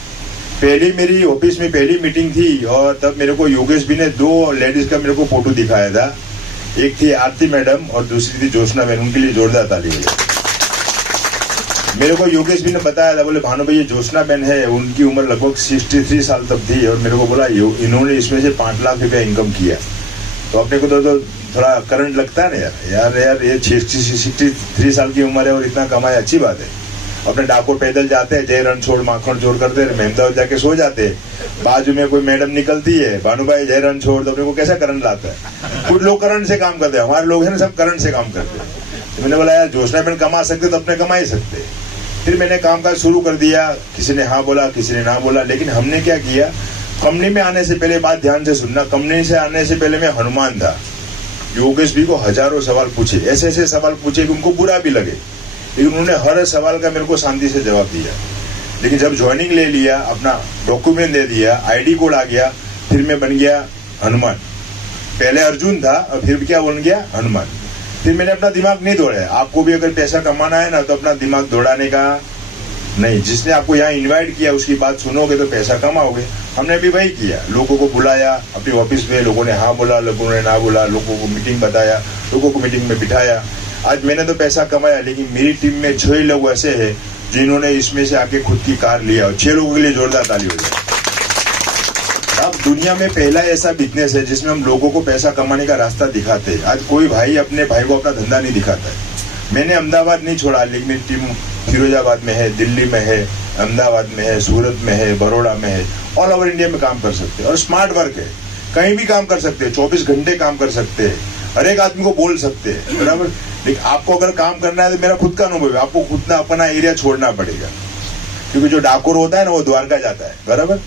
पहली मेरी ऑफिस में पहली मीटिंग थी और तब मेरे को योगेश भी ने 2 लेडीज का मेरे को फोटो दिखाया था. एक थी आरती मैडम और दूसरी थी ज्योत्सना बहन. उनके लिए जोरदार ताली है. मेरे को योगेश भी ने बताया था, बोले भानु भाई ये ज्योत्सना बहन है, उनकी उम्र लगभग 63 साल तब थी और मेरे को बोला इन्होंने इसमें से 5 लाख रुपया इनकम किया. तो अपने को तो थोड़ा करंट लगता है ना यार ये 63 साल की उम्र है और इतना कमाया, अच्छी बात है. अपने डाकोर पैदल जाते हैं, जय रणछोड़ माखन चोर करते हैं, अहमदाबाद जाके सो जाते हैं. बाजू में कोई मैडम निकलती है भानु भाई जय रणछोड़, तो अपने को कैसा करंट लाता है. कुछ लोग करंट से काम करते हैं, हमारे लोग हैं ना सब करंट से काम करते हैं. तो मैंने बोला यार ज्योत्सना बहन कमा सकते तो अपने कमा ही सकते. फिर मैंने काम काज शुरू कर दिया. किसी ने हाँ बोला, किसी ने ना बोला, लेकिन हमने क्या किया, कंपनी में आने से पहले, बात ध्यान से सुनना, कंपनी से आने से पहले मैं हनुमान था. योगेश भी को हजारों सवाल पूछे, ऐसे ऐसे सवाल पूछे कि उनको बुरा भी लगे, लेकिन उन्होंने हर सवाल का मेरे को शांति से जवाब दिया. लेकिन जब ज्वाइनिंग ले लिया, अपना डॉक्यूमेंट दे दिया, ID कोड आ गया, फिर मैं बन गया हनुमान. पहले अर्जुन था और फिर क्या बन गया हनुमान. फिर मैंने अपना दिमाग नहीं दौड़ाया. आपको भी अगर पैसा कमाना है ना तो अपना दिमाग दौड़ाने का नहीं. जिसने आपको यहाँ इनवाइट किया उसकी बात सुनोगे तो पैसा कमाओगे. हमने भी वही किया. लोगों को बुलाया अपनी ऑफिस में, लोगों ने हाँ बोला, लोगों ने ना बोला, लोगों को मीटिंग बताया, लोगों को मीटिंग में बिठाया. आज मैंने तो पैसा कमाया, लेकिन मेरी टीम में 6 लोग ऐसे हैं जिन्होंने इसमें से आके खुद की कार लिया. और 6 लोगों के लिए जोरदार ताली हो जाए. अब दुनिया में पहला ऐसा बिजनेस है जिसमें हम लोगों को पैसा कमाने का रास्ता दिखाते हैं। आज कोई भाई अपने भाई को अपना धंधा नहीं दिखाता है। मैंने अहमदाबाद नहीं छोड़ा, लेकिन मेरी टीम फिरोजाबाद में है, दिल्ली में है, अहमदाबाद में है, सूरत में है, बड़ौदा में है, ऑल ओवर इंडिया में काम कर सकते हैं। और स्मार्ट वर्क है, कहीं भी काम कर सकते हैं, 24 घंटे काम कर सकते हैं, हर एक आदमी को बोल सकते हैं, बराबर। लेकिन आपको अगर काम करना है तो मेरा खुद का अनुभव है, आपको खुद ना अपना एरिया छोड़ना पड़ेगा, क्योंकि जो डाकोर होता है ना वो द्वारका जाता है, बराबर,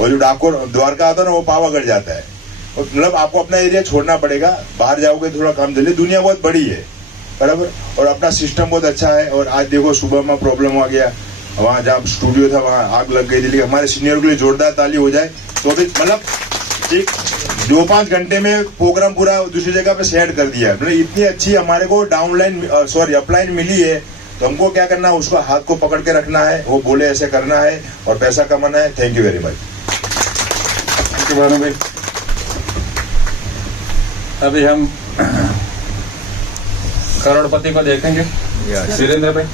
और जो डाकोर द्वारका आता है ना वो पावागढ़ जाता है। मतलब आपको अपना एरिया छोड़ना पड़ेगा, बाहर जाओगे थोड़ा काम जल्दी। दुनिया बहुत बड़ी है, बराबर, और अपना सिस्टम बहुत अच्छा है। और आज देखो सुबह में प्रॉब्लम आ गया, वहाँ जहाँ स्टूडियो था वहाँ आग लग गई थी, लेकिन हमारे सीनियर के लिए जोरदार ताली हो जाए तो भी मतलब एक 2-5 घंटे में प्रोग्राम पूरा दूसरी जगह पे सेट कर दिया है। मतलब इतनी अच्छी हमारे को अपलाइन मिली है, तो हमको क्या करना है, उसको हाथ को पकड़ के रखना है, वो बोले ऐसे करना है और पैसा कमाना है। Thank you very much. Thank you Bhanu भाई। अभी हम करोड़पति को देखेंगे, वीरेंद्र भाई।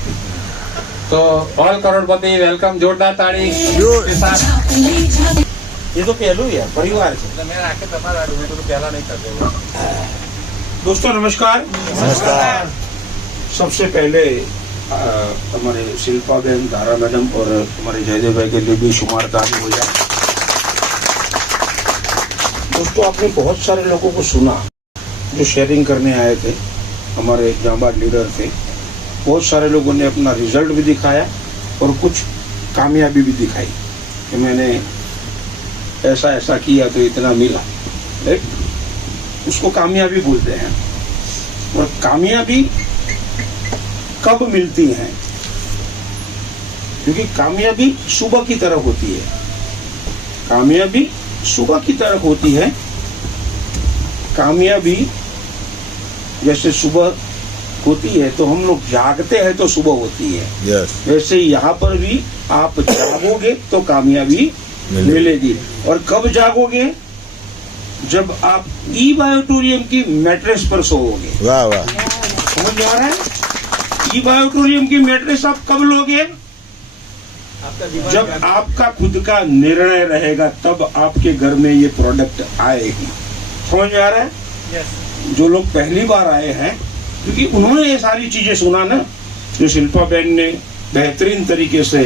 तो ऑल करोड़पति वेलकम, जोरदार ताड़ी के साथ। ये तो पहलू है परिवार से। मैं आके तुम्हारा तो पहला नहीं कर देगा। दोस्तों नमस्कार। नमस्कार। सबसे पहले हमारे शिल्पा बहन, धारा मैडम और हमारे जयदेव भाई के लिए भी शुमार ताली हो जाए। दोस्तों आपने बहुत सारे लोगों को सुना जो शेयरिंग करने आए थे, हमारे जांबाज लीडर थे। बहुत सारे लोगों ने अपना रिजल्ट भी दिखाया और कुछ कामयाबी भी दिखाई कि मैंने ऐसा ऐसा किया तो इतना मिला, राइट। उसको कामयाबी बोलते हैं। और कामयाबी कब मिलती है? क्योंकि कामयाबी सुबह की तरह होती है। कामयाबी सुबह की तरह होती है। कामयाबी जैसे सुबह होती है तो हम लोग जागते हैं तो सुबह होती है। वैसे यहाँ पर भी आप जागोगे तो कामयाबी मिलेगी। और कब जागोगे? जब आप ई बायोटोरियम की मैट्रेस पर सोओगे। वाह वाह, समझ में आ रहा है? ई बायोटोरियम की मैट्रेस आप कब लोगे? जब आपका खुद का निर्णय रहेगा, तब आपके घर में ये प्रोडक्ट आएगी। समझ में आ रहा है? जो लोग पहली बार आए हैं, क्योंकि उन्होंने ये सारी चीजें सुना ना, जो शिल्पा बहन ने बेहतरीन तरीके से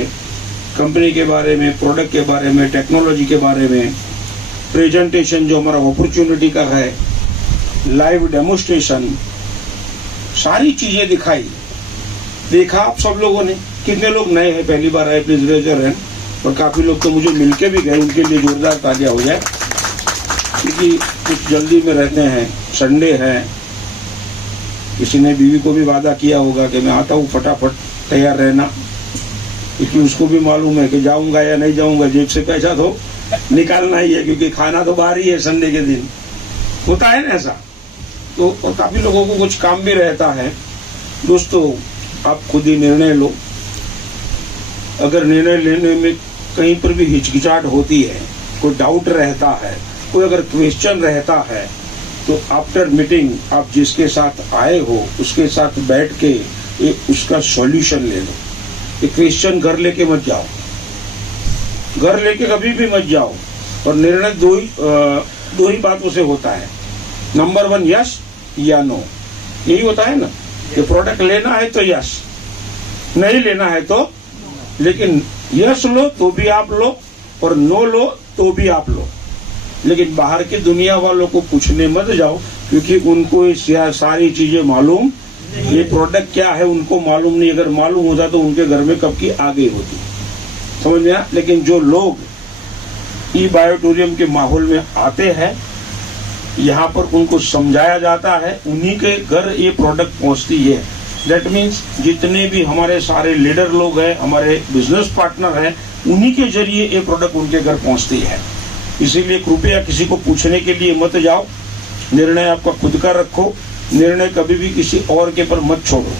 कंपनी के बारे में, प्रोडक्ट के बारे में, टेक्नोलॉजी के बारे में, प्रेजेंटेशन जो हमारा अपॉर्चुनिटी का है, लाइव डेमोस्ट्रेशन, सारी चीजें दिखाई। देखा आप सब लोगों ने। कितने लोग नए हैं, पहली बार आए, प्लीज रेज योर हैंड। और काफी लोग तो मुझे मिलके भी गए, उनके लिए जोरदार तालियां हो जाए, क्योंकि कुछ जल्दी में रहते हैं, संडे है। किसी ने बीवी को भी वादा किया होगा कि मैं आता हूँ, फटाफट तैयार रहना, क्योंकि उसको भी मालूम है कि जाऊंगा या नहीं जाऊंगा, जेब से पैसा तो निकालना ही है, क्योंकि खाना तो बाहर ही है संडे के दिन। होता है ना ऐसा। तो और काफी लोगों को कुछ काम भी रहता है। दोस्तों आप खुद ही निर्णय लो। अगर निर्णय लेने में कहीं पर भी हिचकिचाहट होती है, कोई डाउट रहता है, कोई अगर क्वेश्चन रहता है, तो आफ्टर मीटिंग आप जिसके साथ आए हो उसके साथ बैठ के उसका सॉल्यूशन ले लो। ये क्वेश्चन घर लेके मत जाओ, घर लेके कभी भी मत जाओ। और निर्णय दो ही बातों से होता है। नंबर 1 यस या नो, यही होता है ना। ये प्रोडक्ट लेना है तो यस, नहीं लेना है तो। लेकिन यस लो तो भी आप लो और नो लो तो भी आप लो। लेकिन बाहर की दुनिया वालों को पूछने मत जाओ, क्योंकि उनको ये सारी चीजें मालूम, ये प्रोडक्ट क्या है उनको मालूम नहीं। अगर मालूम होता तो उनके घर में कब की आ गई होती। समझ में आया? लेकिन जो लोग ई बायोटोरियम के माहौल में आते हैं, यहाँ पर उनको समझाया जाता है, उन्हीं के घर ये प्रोडक्ट पहुंचती है। दैट मीन्स जितने भी हमारे सारे लीडर लोग हैं, हमारे बिजनेस पार्टनर हैं, उन्हीं के जरिए ये प्रोडक्ट उनके घर पहुंचती है। इसीलिए कृपया किसी को पूछने के लिए मत जाओ। निर्णय आपका खुद का रखो। निर्णय कभी भी किसी और के पर मत छोड़ो।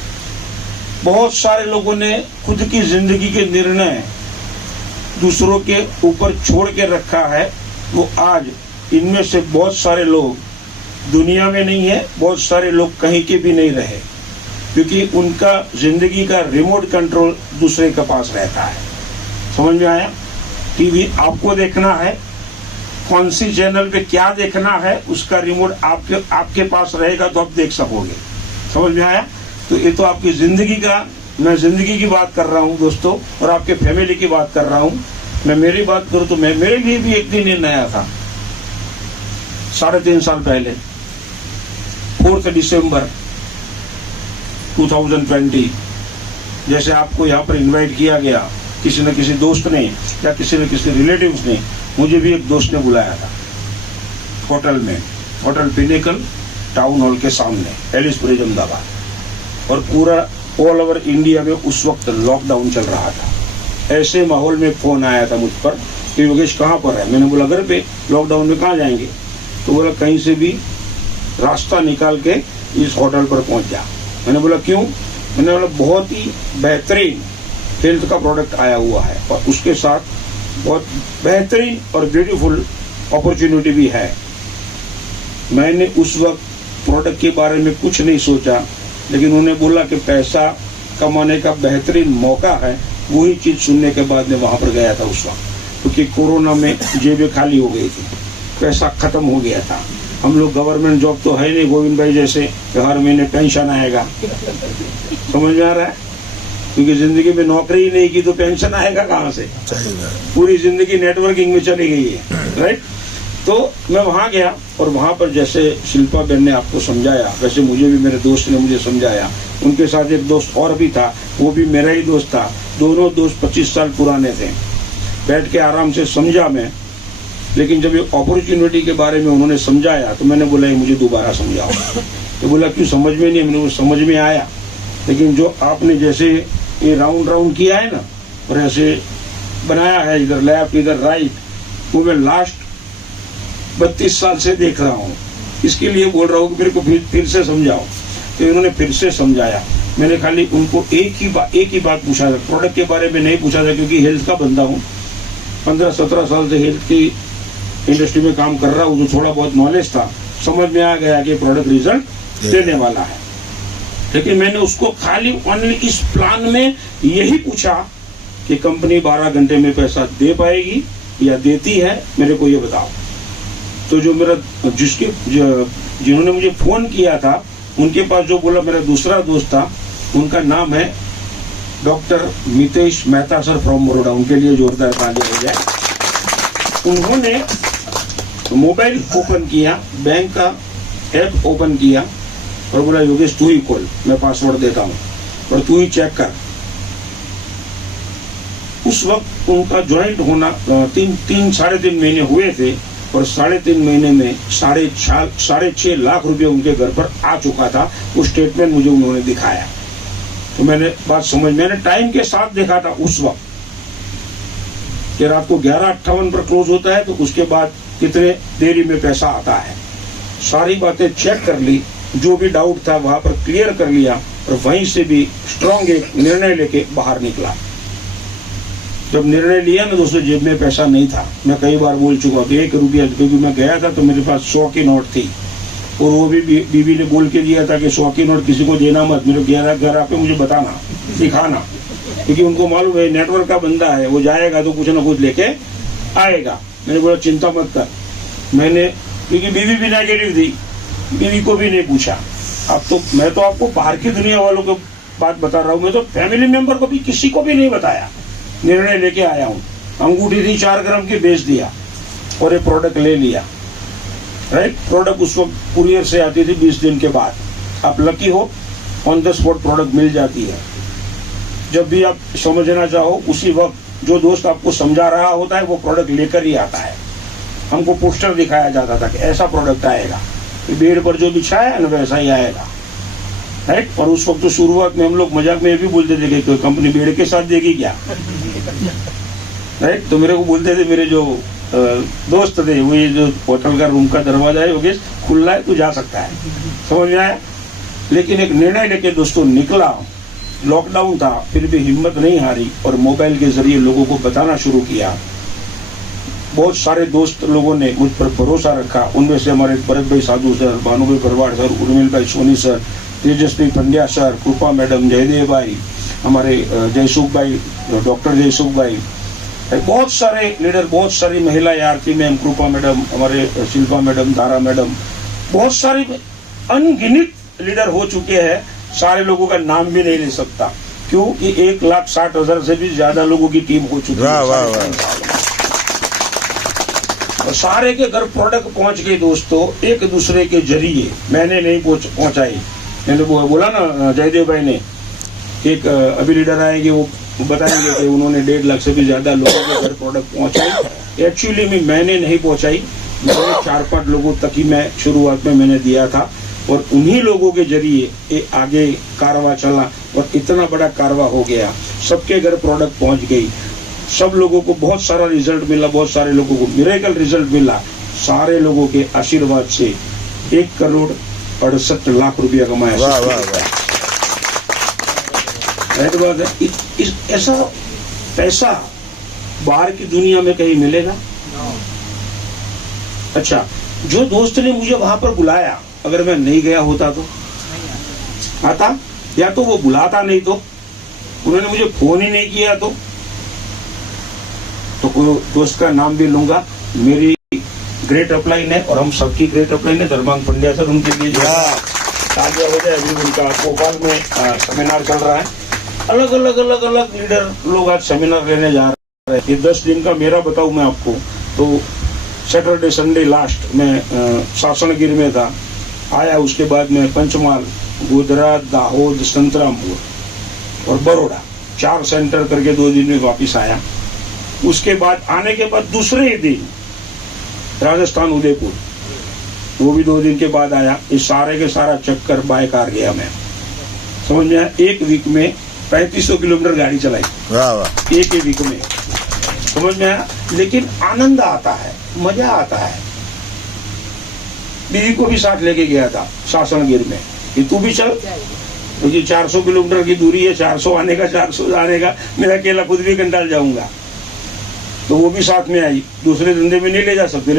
बहुत सारे लोगों ने खुद की जिंदगी के निर्णय दूसरों के ऊपर छोड़ के रखा है। वो आज इनमें से बहुत सारे लोग दुनिया में नहीं है, बहुत सारे लोग कहीं के भी नहीं रहे, क्योंकि उनका जिंदगी का रिमोट कंट्रोल दूसरे के पास रहता है। समझ में आया? टीवी आपको देखना है, कौन सी चैनल पे क्या देखना है उसका रिमोट आपके पास रहेगा तो आप देख सकोगे। समझ में आया? तो ये तो आपकी जिंदगी का, मैं जिंदगी की बात कर रहा हूँ दोस्तों, और आपके फैमिली की बात कर रहा हूँ। मैं मेरी बात करूँ तो मेरे लिए भी एक दिन ये नया था। 3.5 साल पहले 4 दिसंबर 2020 जैसे आपको यहाँ पर इनवाइट किया गया, किसी न किसी दोस्त ने या किसी न किसी रिलेटिव्स ने, मुझे भी एक दोस्त ने बुलाया था होटल में, होटल पिनेकल टाउन हॉल के सामने, एलिस ब्रिज अहमदाबाद, और पूरा ऑल ओवर इंडिया में उस वक्त लॉकडाउन चल रहा था। ऐसे माहौल में फोन आया था मुझ पर कि योगेश कहाँ पर है? मैंने बोला घर पे, लॉकडाउन में कहाँ जाएंगे? तो बोला कहीं से भी रास्ता निकाल के इस होटल पर पहुंच जा। मैंने बोला क्यों? मैंने बोला बहुत ही बेहतरीन हेल्थ का प्रोडक्ट आया हुआ है और उसके साथ बहुत बेहतरीन और ब्यूटीफुल अपॉर्चुनिटी भी है। मैंने उस वक्त प्रोडक्ट के बारे में कुछ नहीं सोचा, लेकिन उन्होंने बोला कि पैसा कमाने का बेहतरीन मौका है, वही चीज सुनने के बाद मैं वहां पर गया था उस वक्त, क्योंकि कोरोना में जेबें खाली हो गई थी, पैसा खत्म हो गया था। हम लोग गवर्नमेंट जॉब तो है नहीं गोविंद भाई जैसे कि हर महीने पेंशन आएगा, समझ में आ रहा है? क्योंकि जिंदगी में नौकरी ही नहीं की तो पेंशन आएगा कहाँ से? पूरी जिंदगी नेटवर्किंग में चली गई है, राइट? तो मैं वहां गया और वहां पर जैसे शिल्पा बहन ने आपको समझाया, वैसे मुझे भी मेरे दोस्त ने मुझे समझाया। उनके साथ एक दोस्त और भी था, वो भी मेरा ही दोस्त था, दोनों दोस्त 25 साल पुराने थे। बैठ के आराम से समझा मैं, लेकिन जब ये अपॉर्चुनिटी के बारे में उन्होंने समझाया तो मैंने बोला ये मुझे दोबारा समझाओ। तो बोला क्यों, समझ में नहीं? मैंने समझ में आया, लेकिन जो आपने जैसे ये राउंड किया है ना और ऐसे बनाया है, इधर लेफ्ट इधर राइट, वो मैं लास्ट 32 साल से देख रहा हूँ। इसके लिए बोल रहा हूँ कि मेरे को फिर से समझाओ। तो इन्होंने फिर से समझाया। मैंने खाली उनको एक ही बात पूछा था, प्रोडक्ट के बारे में नहीं पूछा था, क्योंकि हेल्थ का बंदा हूँ, 15-17 साल से हेल्थ की इंडस्ट्री में काम कर रहा हूँ, जो थोड़ा बहुत नॉलेज था, समझ में आ गया कि प्रोडक्ट रिजल्ट देने वाला है। लेकिन मैंने उसको खाली ओनली इस प्लान में यही पूछा कि कंपनी 12 घंटे में पैसा दे पाएगी या देती है, मेरे को ये बताओ। तो जो मेरा जिन्होंने मुझे फोन किया था, उनके पास जो बोला मेरा दूसरा दोस्त था, उनका नाम है doctor Mitesh Mehta sir from Baroda. उनके लिए जोरदार ताली हो जाए। उन्होंने मोबाइल ओपन किया, बैंक का ऐप ओपन किया और बोला योगेश तू ही खोल, मैं पासवर्ड देता हूँ और तू ही चेक कर। उस वक्त उनका ज्वाइंट होना 3-3.5 महीने हुए थे और 3.5 महीने में 6.5 लाख रुपए उनके घर पर आ चुका था। वो स्टेटमेंट मुझे उन्होंने दिखाया तो मैंने बात मैंने टाइम के साथ देखा था उस वक्त कि रात को 11:58 पर क्लोज होता है, तो उसके बाद कितने देरी में पैसा आता है। सारी बातें चेक कर ली, जो भी डाउट था वहां पर क्लियर कर लिया और वहीं से भी स्ट्रांग एक निर्णय लेके बाहर निकला। जब निर्णय लिया ना दोस्तों, जेब में पैसा नहीं था। मैं कई बार बोल चुका कि 1 रुपया, क्योंकि मैं गया था तो मेरे पास 100 की नोट थी और वो भी बीवी ने बोल के दिया था कि 100 की नोट किसी को देना मत, मेरे घर आके मुझे बताना, दिखाना, क्योंकि उनको मालूम है नेटवर्क का बंदा है, वो जाएगा तो कुछ ना कुछ लेके आएगा। मैंने बोला चिंता मत कर। मैंने, क्योंकि बीवी भी नेगेटिव थी, बीवी को भी नहीं पूछा। अब तो मैं तो आपको बाहर की दुनिया वालों को बात बता रहा हूँ, मैं तो फैमिली मेंबर को भी, किसी को भी नहीं बताया। निर्णय लेके आया हूँ। अंगूठी थी 4 ग्राम की, बेच दिया और ये प्रोडक्ट ले लिया, राइट? प्रोडक्ट उस वक्त कुरियर से आती थी 20 दिन के बाद। आप लकी हो, ऑन द स्पॉट प्रोडक्ट मिल जाती है। जब भी आप समझना चाहो उसी वक्त जो दोस्त आपको समझा रहा होता है वो प्रोडक्ट लेकर ही आता है। हमको पोस्टर दिखाया जाता था कि ऐसा प्रोडक्ट आएगा, बेड पर जो बिछाया है ना वैसा ही आएगा, राइट? और उस वक्त तो शुरुआत में हम लोग मजाक में भी बोलते थे कि कंपनी बेड के साथ देगी क्या, राइट? तो मेरे को बोलते थे मेरे जो दोस्त थे, वो ये जो होटल का रूम का दरवाजा है योगेश खुला है, तू जा सकता है। समझ में आया? लेकिन एक निर्णय लेके दोस्तों निकला। लॉकडाउन था, फिर भी हिम्मत नहीं हारी और मोबाइल के जरिए लोगों को बताना शुरू किया। बहुत सारे दोस्त लोगों ने मुझ पर भरोसा रखा। उनमें से हमारे भरत भाई साधु सर, भानुभाई भरवाड़ सर, उर्मिल भाई सोनी सर, तेजस्वी पंड्या सर, कृपा मैडम, जयदेव भाई, हमारे जयसुख भाई, डॉक्टर जयसुख भाई, बहुत सारे लीडर, बहुत सारी महिलाएं, आरती मैम, कृपा मैडम, हमारे शिल्पा मैडम, तारा मैडम, बहुत सारी अनगिनत लीडर हो चुके हैं। सारे लोगों का नाम भी नहीं ले सकता, क्योंकि 1,60,000 से भी ज्यादा लोगों की टीम हो चुकी है। और सारे के घर प्रोडक्ट पहुंच गए दोस्तों, एक दूसरे के जरिए। मैंने नहीं पहुंचाई, मैंने बोला ना जयदेव भाई ने, एक अभी लीडर आएंगे वो बताएंगे कि उन्होंने 1.5 लाख से भी ज्यादा लोगों के घर प्रोडक्ट पहुंचाई। एक्चुअली में मैंने नहीं पहुंचाई, मैंने 4-5 लोगों तक ही मैं शुरुआत में मैंने दिया था, और उन्हीं लोगों के जरिए ये आगे कारवा चला और इतना बड़ा कारवा हो गया। सबके घर प्रोडक्ट पहुंच गई, सब लोगों को बहुत सारा रिजल्ट मिला, बहुत सारे लोगों को मिरेकल रिजल्ट मिला। सारे लोगों के आशीर्वाद से 1,68,00,000 रुपया कमाया। वाह वाह वाह, बात है। ऐसा पैसा बाहर की दुनिया में कहीं मिलेगा? अच्छा, जो दोस्त ने मुझे वहां पर बुलाया, अगर मैं नहीं गया होता तो आता, या तो वो बुलाता नहीं, तो उन्होंने मुझे फोन ही नहीं किया, तो कोई दोस्त का नाम भी लूंगा। मेरी ग्रेट अपलाइन है और हम सबकी ग्रेट अपलाइन है, धर्मांग पंड्या सर, उनके लिए ताजा हो जाए। अभी उनका भोपाल में सेमिनार चल रहा है, अलग अलग लीडर लोग आज सेमिनार लेने जा रहे हैं। ये 10 दिन का मेरा बताऊं मैं आपको, तो सैटरडे संडे लास्ट में सासनगिर में था, आया, उसके बाद में पंचमहाल, गोधरा, दाहोद, संतरामपुर और बड़ौदा, 4 सेंटर करके 2 दिन में वापिस आया। उसके बाद आने के बाद दूसरे ही दिन राजस्थान उदयपुर, वो भी 2 दिन के बाद आया। इस सारे के सारा चक्कर बाय कार गया मैं, समझ में आया। 1 वीक में 3500 किलोमीटर गाड़ी चलाई, वाह वाह, एक ही वीक में, समझ में आया। लेकिन आनंद आता है, मजा आता है। बीवी को भी साथ लेके गया था सासनगिर में, कि तू भी चल, क्योंकि 400 किलोमीटर की दूरी है, 400 आने का 400 जाने का, मैं अकेला खुद भी कंटाल जाऊंगा, तो वो भी साथ में आई। दूसरे धंधे में नहीं ले जा सकते,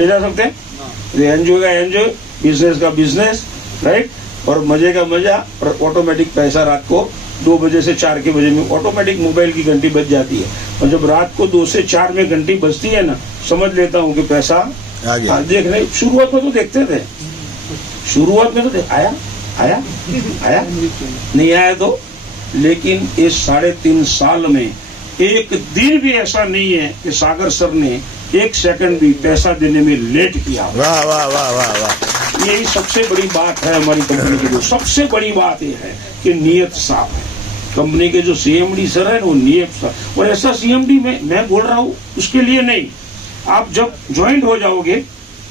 एंजॉय का एंजॉय, बिजनेस का बिजनेस, राइट, और मजे का मजा। और ऑटोमेटिक पैसा रात को 2 बजे से 4 के बजे में ऑटोमेटिक मोबाइल की घंटी बज जाती है, और जब रात को 2 से 4 में घंटी बजती है ना, समझ लेता हूँ कि पैसा आ गया। देख रहे, शुरुआत में तो देखते थे, शुरुआत में तो आया नहीं आया तो, लेकिन इस 3.5 साल में एक दिन भी ऐसा नहीं है कि सागर सर ने 1 सेकंड भी पैसा देने में लेट किया। वाह वाह वाह वाह वाह, यही सबसे बड़ी बात है हमारी कंपनी की। जो सबसे बड़ी बात यह है कि नीयत साफ है। कंपनी के जो सीएमडी सर है वो नीयत साफ, और ऐसा सीएमडी मैं बोल रहा हूँ उसके लिए नहीं, आप जब ज्वाइंट हो जाओगे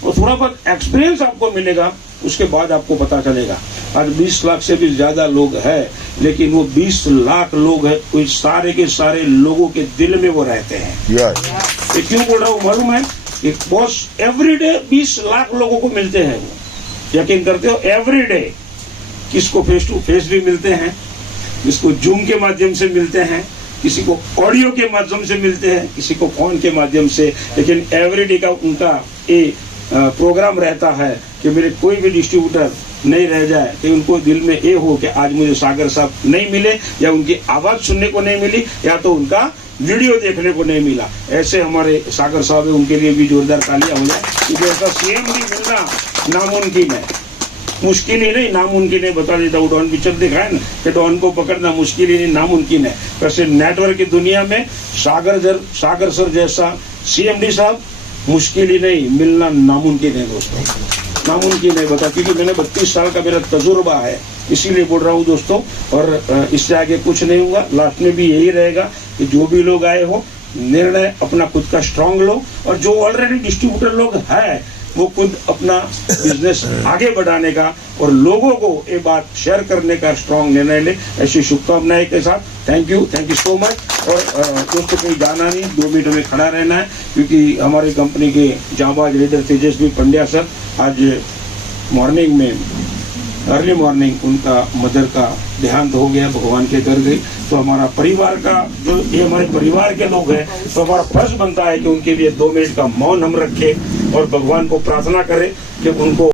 और थोड़ा बहुत एक्सपीरियंस आपको मिलेगा, उसके बाद आपको पता चलेगा। आज 20 लाख से भी ज्यादा लोग हैं, लेकिन वो 20 लाख लोग हैं, वो सारे के सारे लोगों के दिल में वो रहते हैं। ये क्यों बोल रहा हूँ मालूम है? एक बॉस एवरीडे 20 लाख लोगों को मिलते हैं, वो यकीन करते हो, एवरीडे। किसको फेस टू फेस भी मिलते हैं, किसको जूम के माध्यम से मिलते हैं, किसी को ऑडियो के माध्यम से मिलते हैं, किसी को फोन के माध्यम से, लेकिन एवरीडे का उनका एक प्रोग्राम रहता है कि मेरे कोई भी डिस्ट्रीब्यूटर नहीं रह जाए, कि उनको दिल में ये हो कि आज मुझे सागर साहब नहीं मिले, या उनकी आवाज सुनने को नहीं मिली, या तो उनका वीडियो देखने को नहीं मिला। ऐसे हमारे सागर साहब है, उनके लिए भी जोरदार तालियां हो जाए, क्योंकि ऐसा सीएम भी मिलना नामुमकिन है, मुश्किल ही नहीं, नामुमकिन है। बता देता हूँ, डॉन पिक्चर देखा है ना, कि डॉन को पकड़ना मुश्किल ही नहीं, नामुमकिन है। वैसे नेटवर्क की दुनिया में सागर सर जैसा सीएमडी साहब मुश्किल ही नहीं, मिलना नामुमकिन है दोस्तों, नामुमकिन है। बता, क्योंकि मैंने 32 साल का मेरा तजुर्बा है, इसीलिए बोल रहा हूँ दोस्तों। और इससे आगे कुछ नहीं होगा। लास्ट में भी यही रहेगा कि जो भी लोग आए हो, निर्णय अपना खुद का स्ट्रांग लो, और जो ऑलरेडी डिस्ट्रीब्यूटर लोग हैं वो खुद अपना बिजनेस आगे बढ़ाने का और लोगों को ये बात शेयर करने का स्ट्रांग निर्णय ले। ऐसी शुभकामनाएं के साथ थैंक यू सो मच। और दोस्तों कहीं जाना नहीं, 2 मिनट में खड़ा रहना है, क्योंकि हमारी कंपनी के जांबाज लीडर तेजस्वी पंड्या सर आज मॉर्निंग में अर्ली मॉर्निंग उनका मदर का देहांत हो गया, भगवान के घर गई। तो हमारा परिवार का जो ये हमारे परिवार के लोग हैं, तो हमारा फर्ज बनता है कि उनके लिए 2 मिनट का मौन हम रखें और भगवान को प्रार्थना करें कि उनको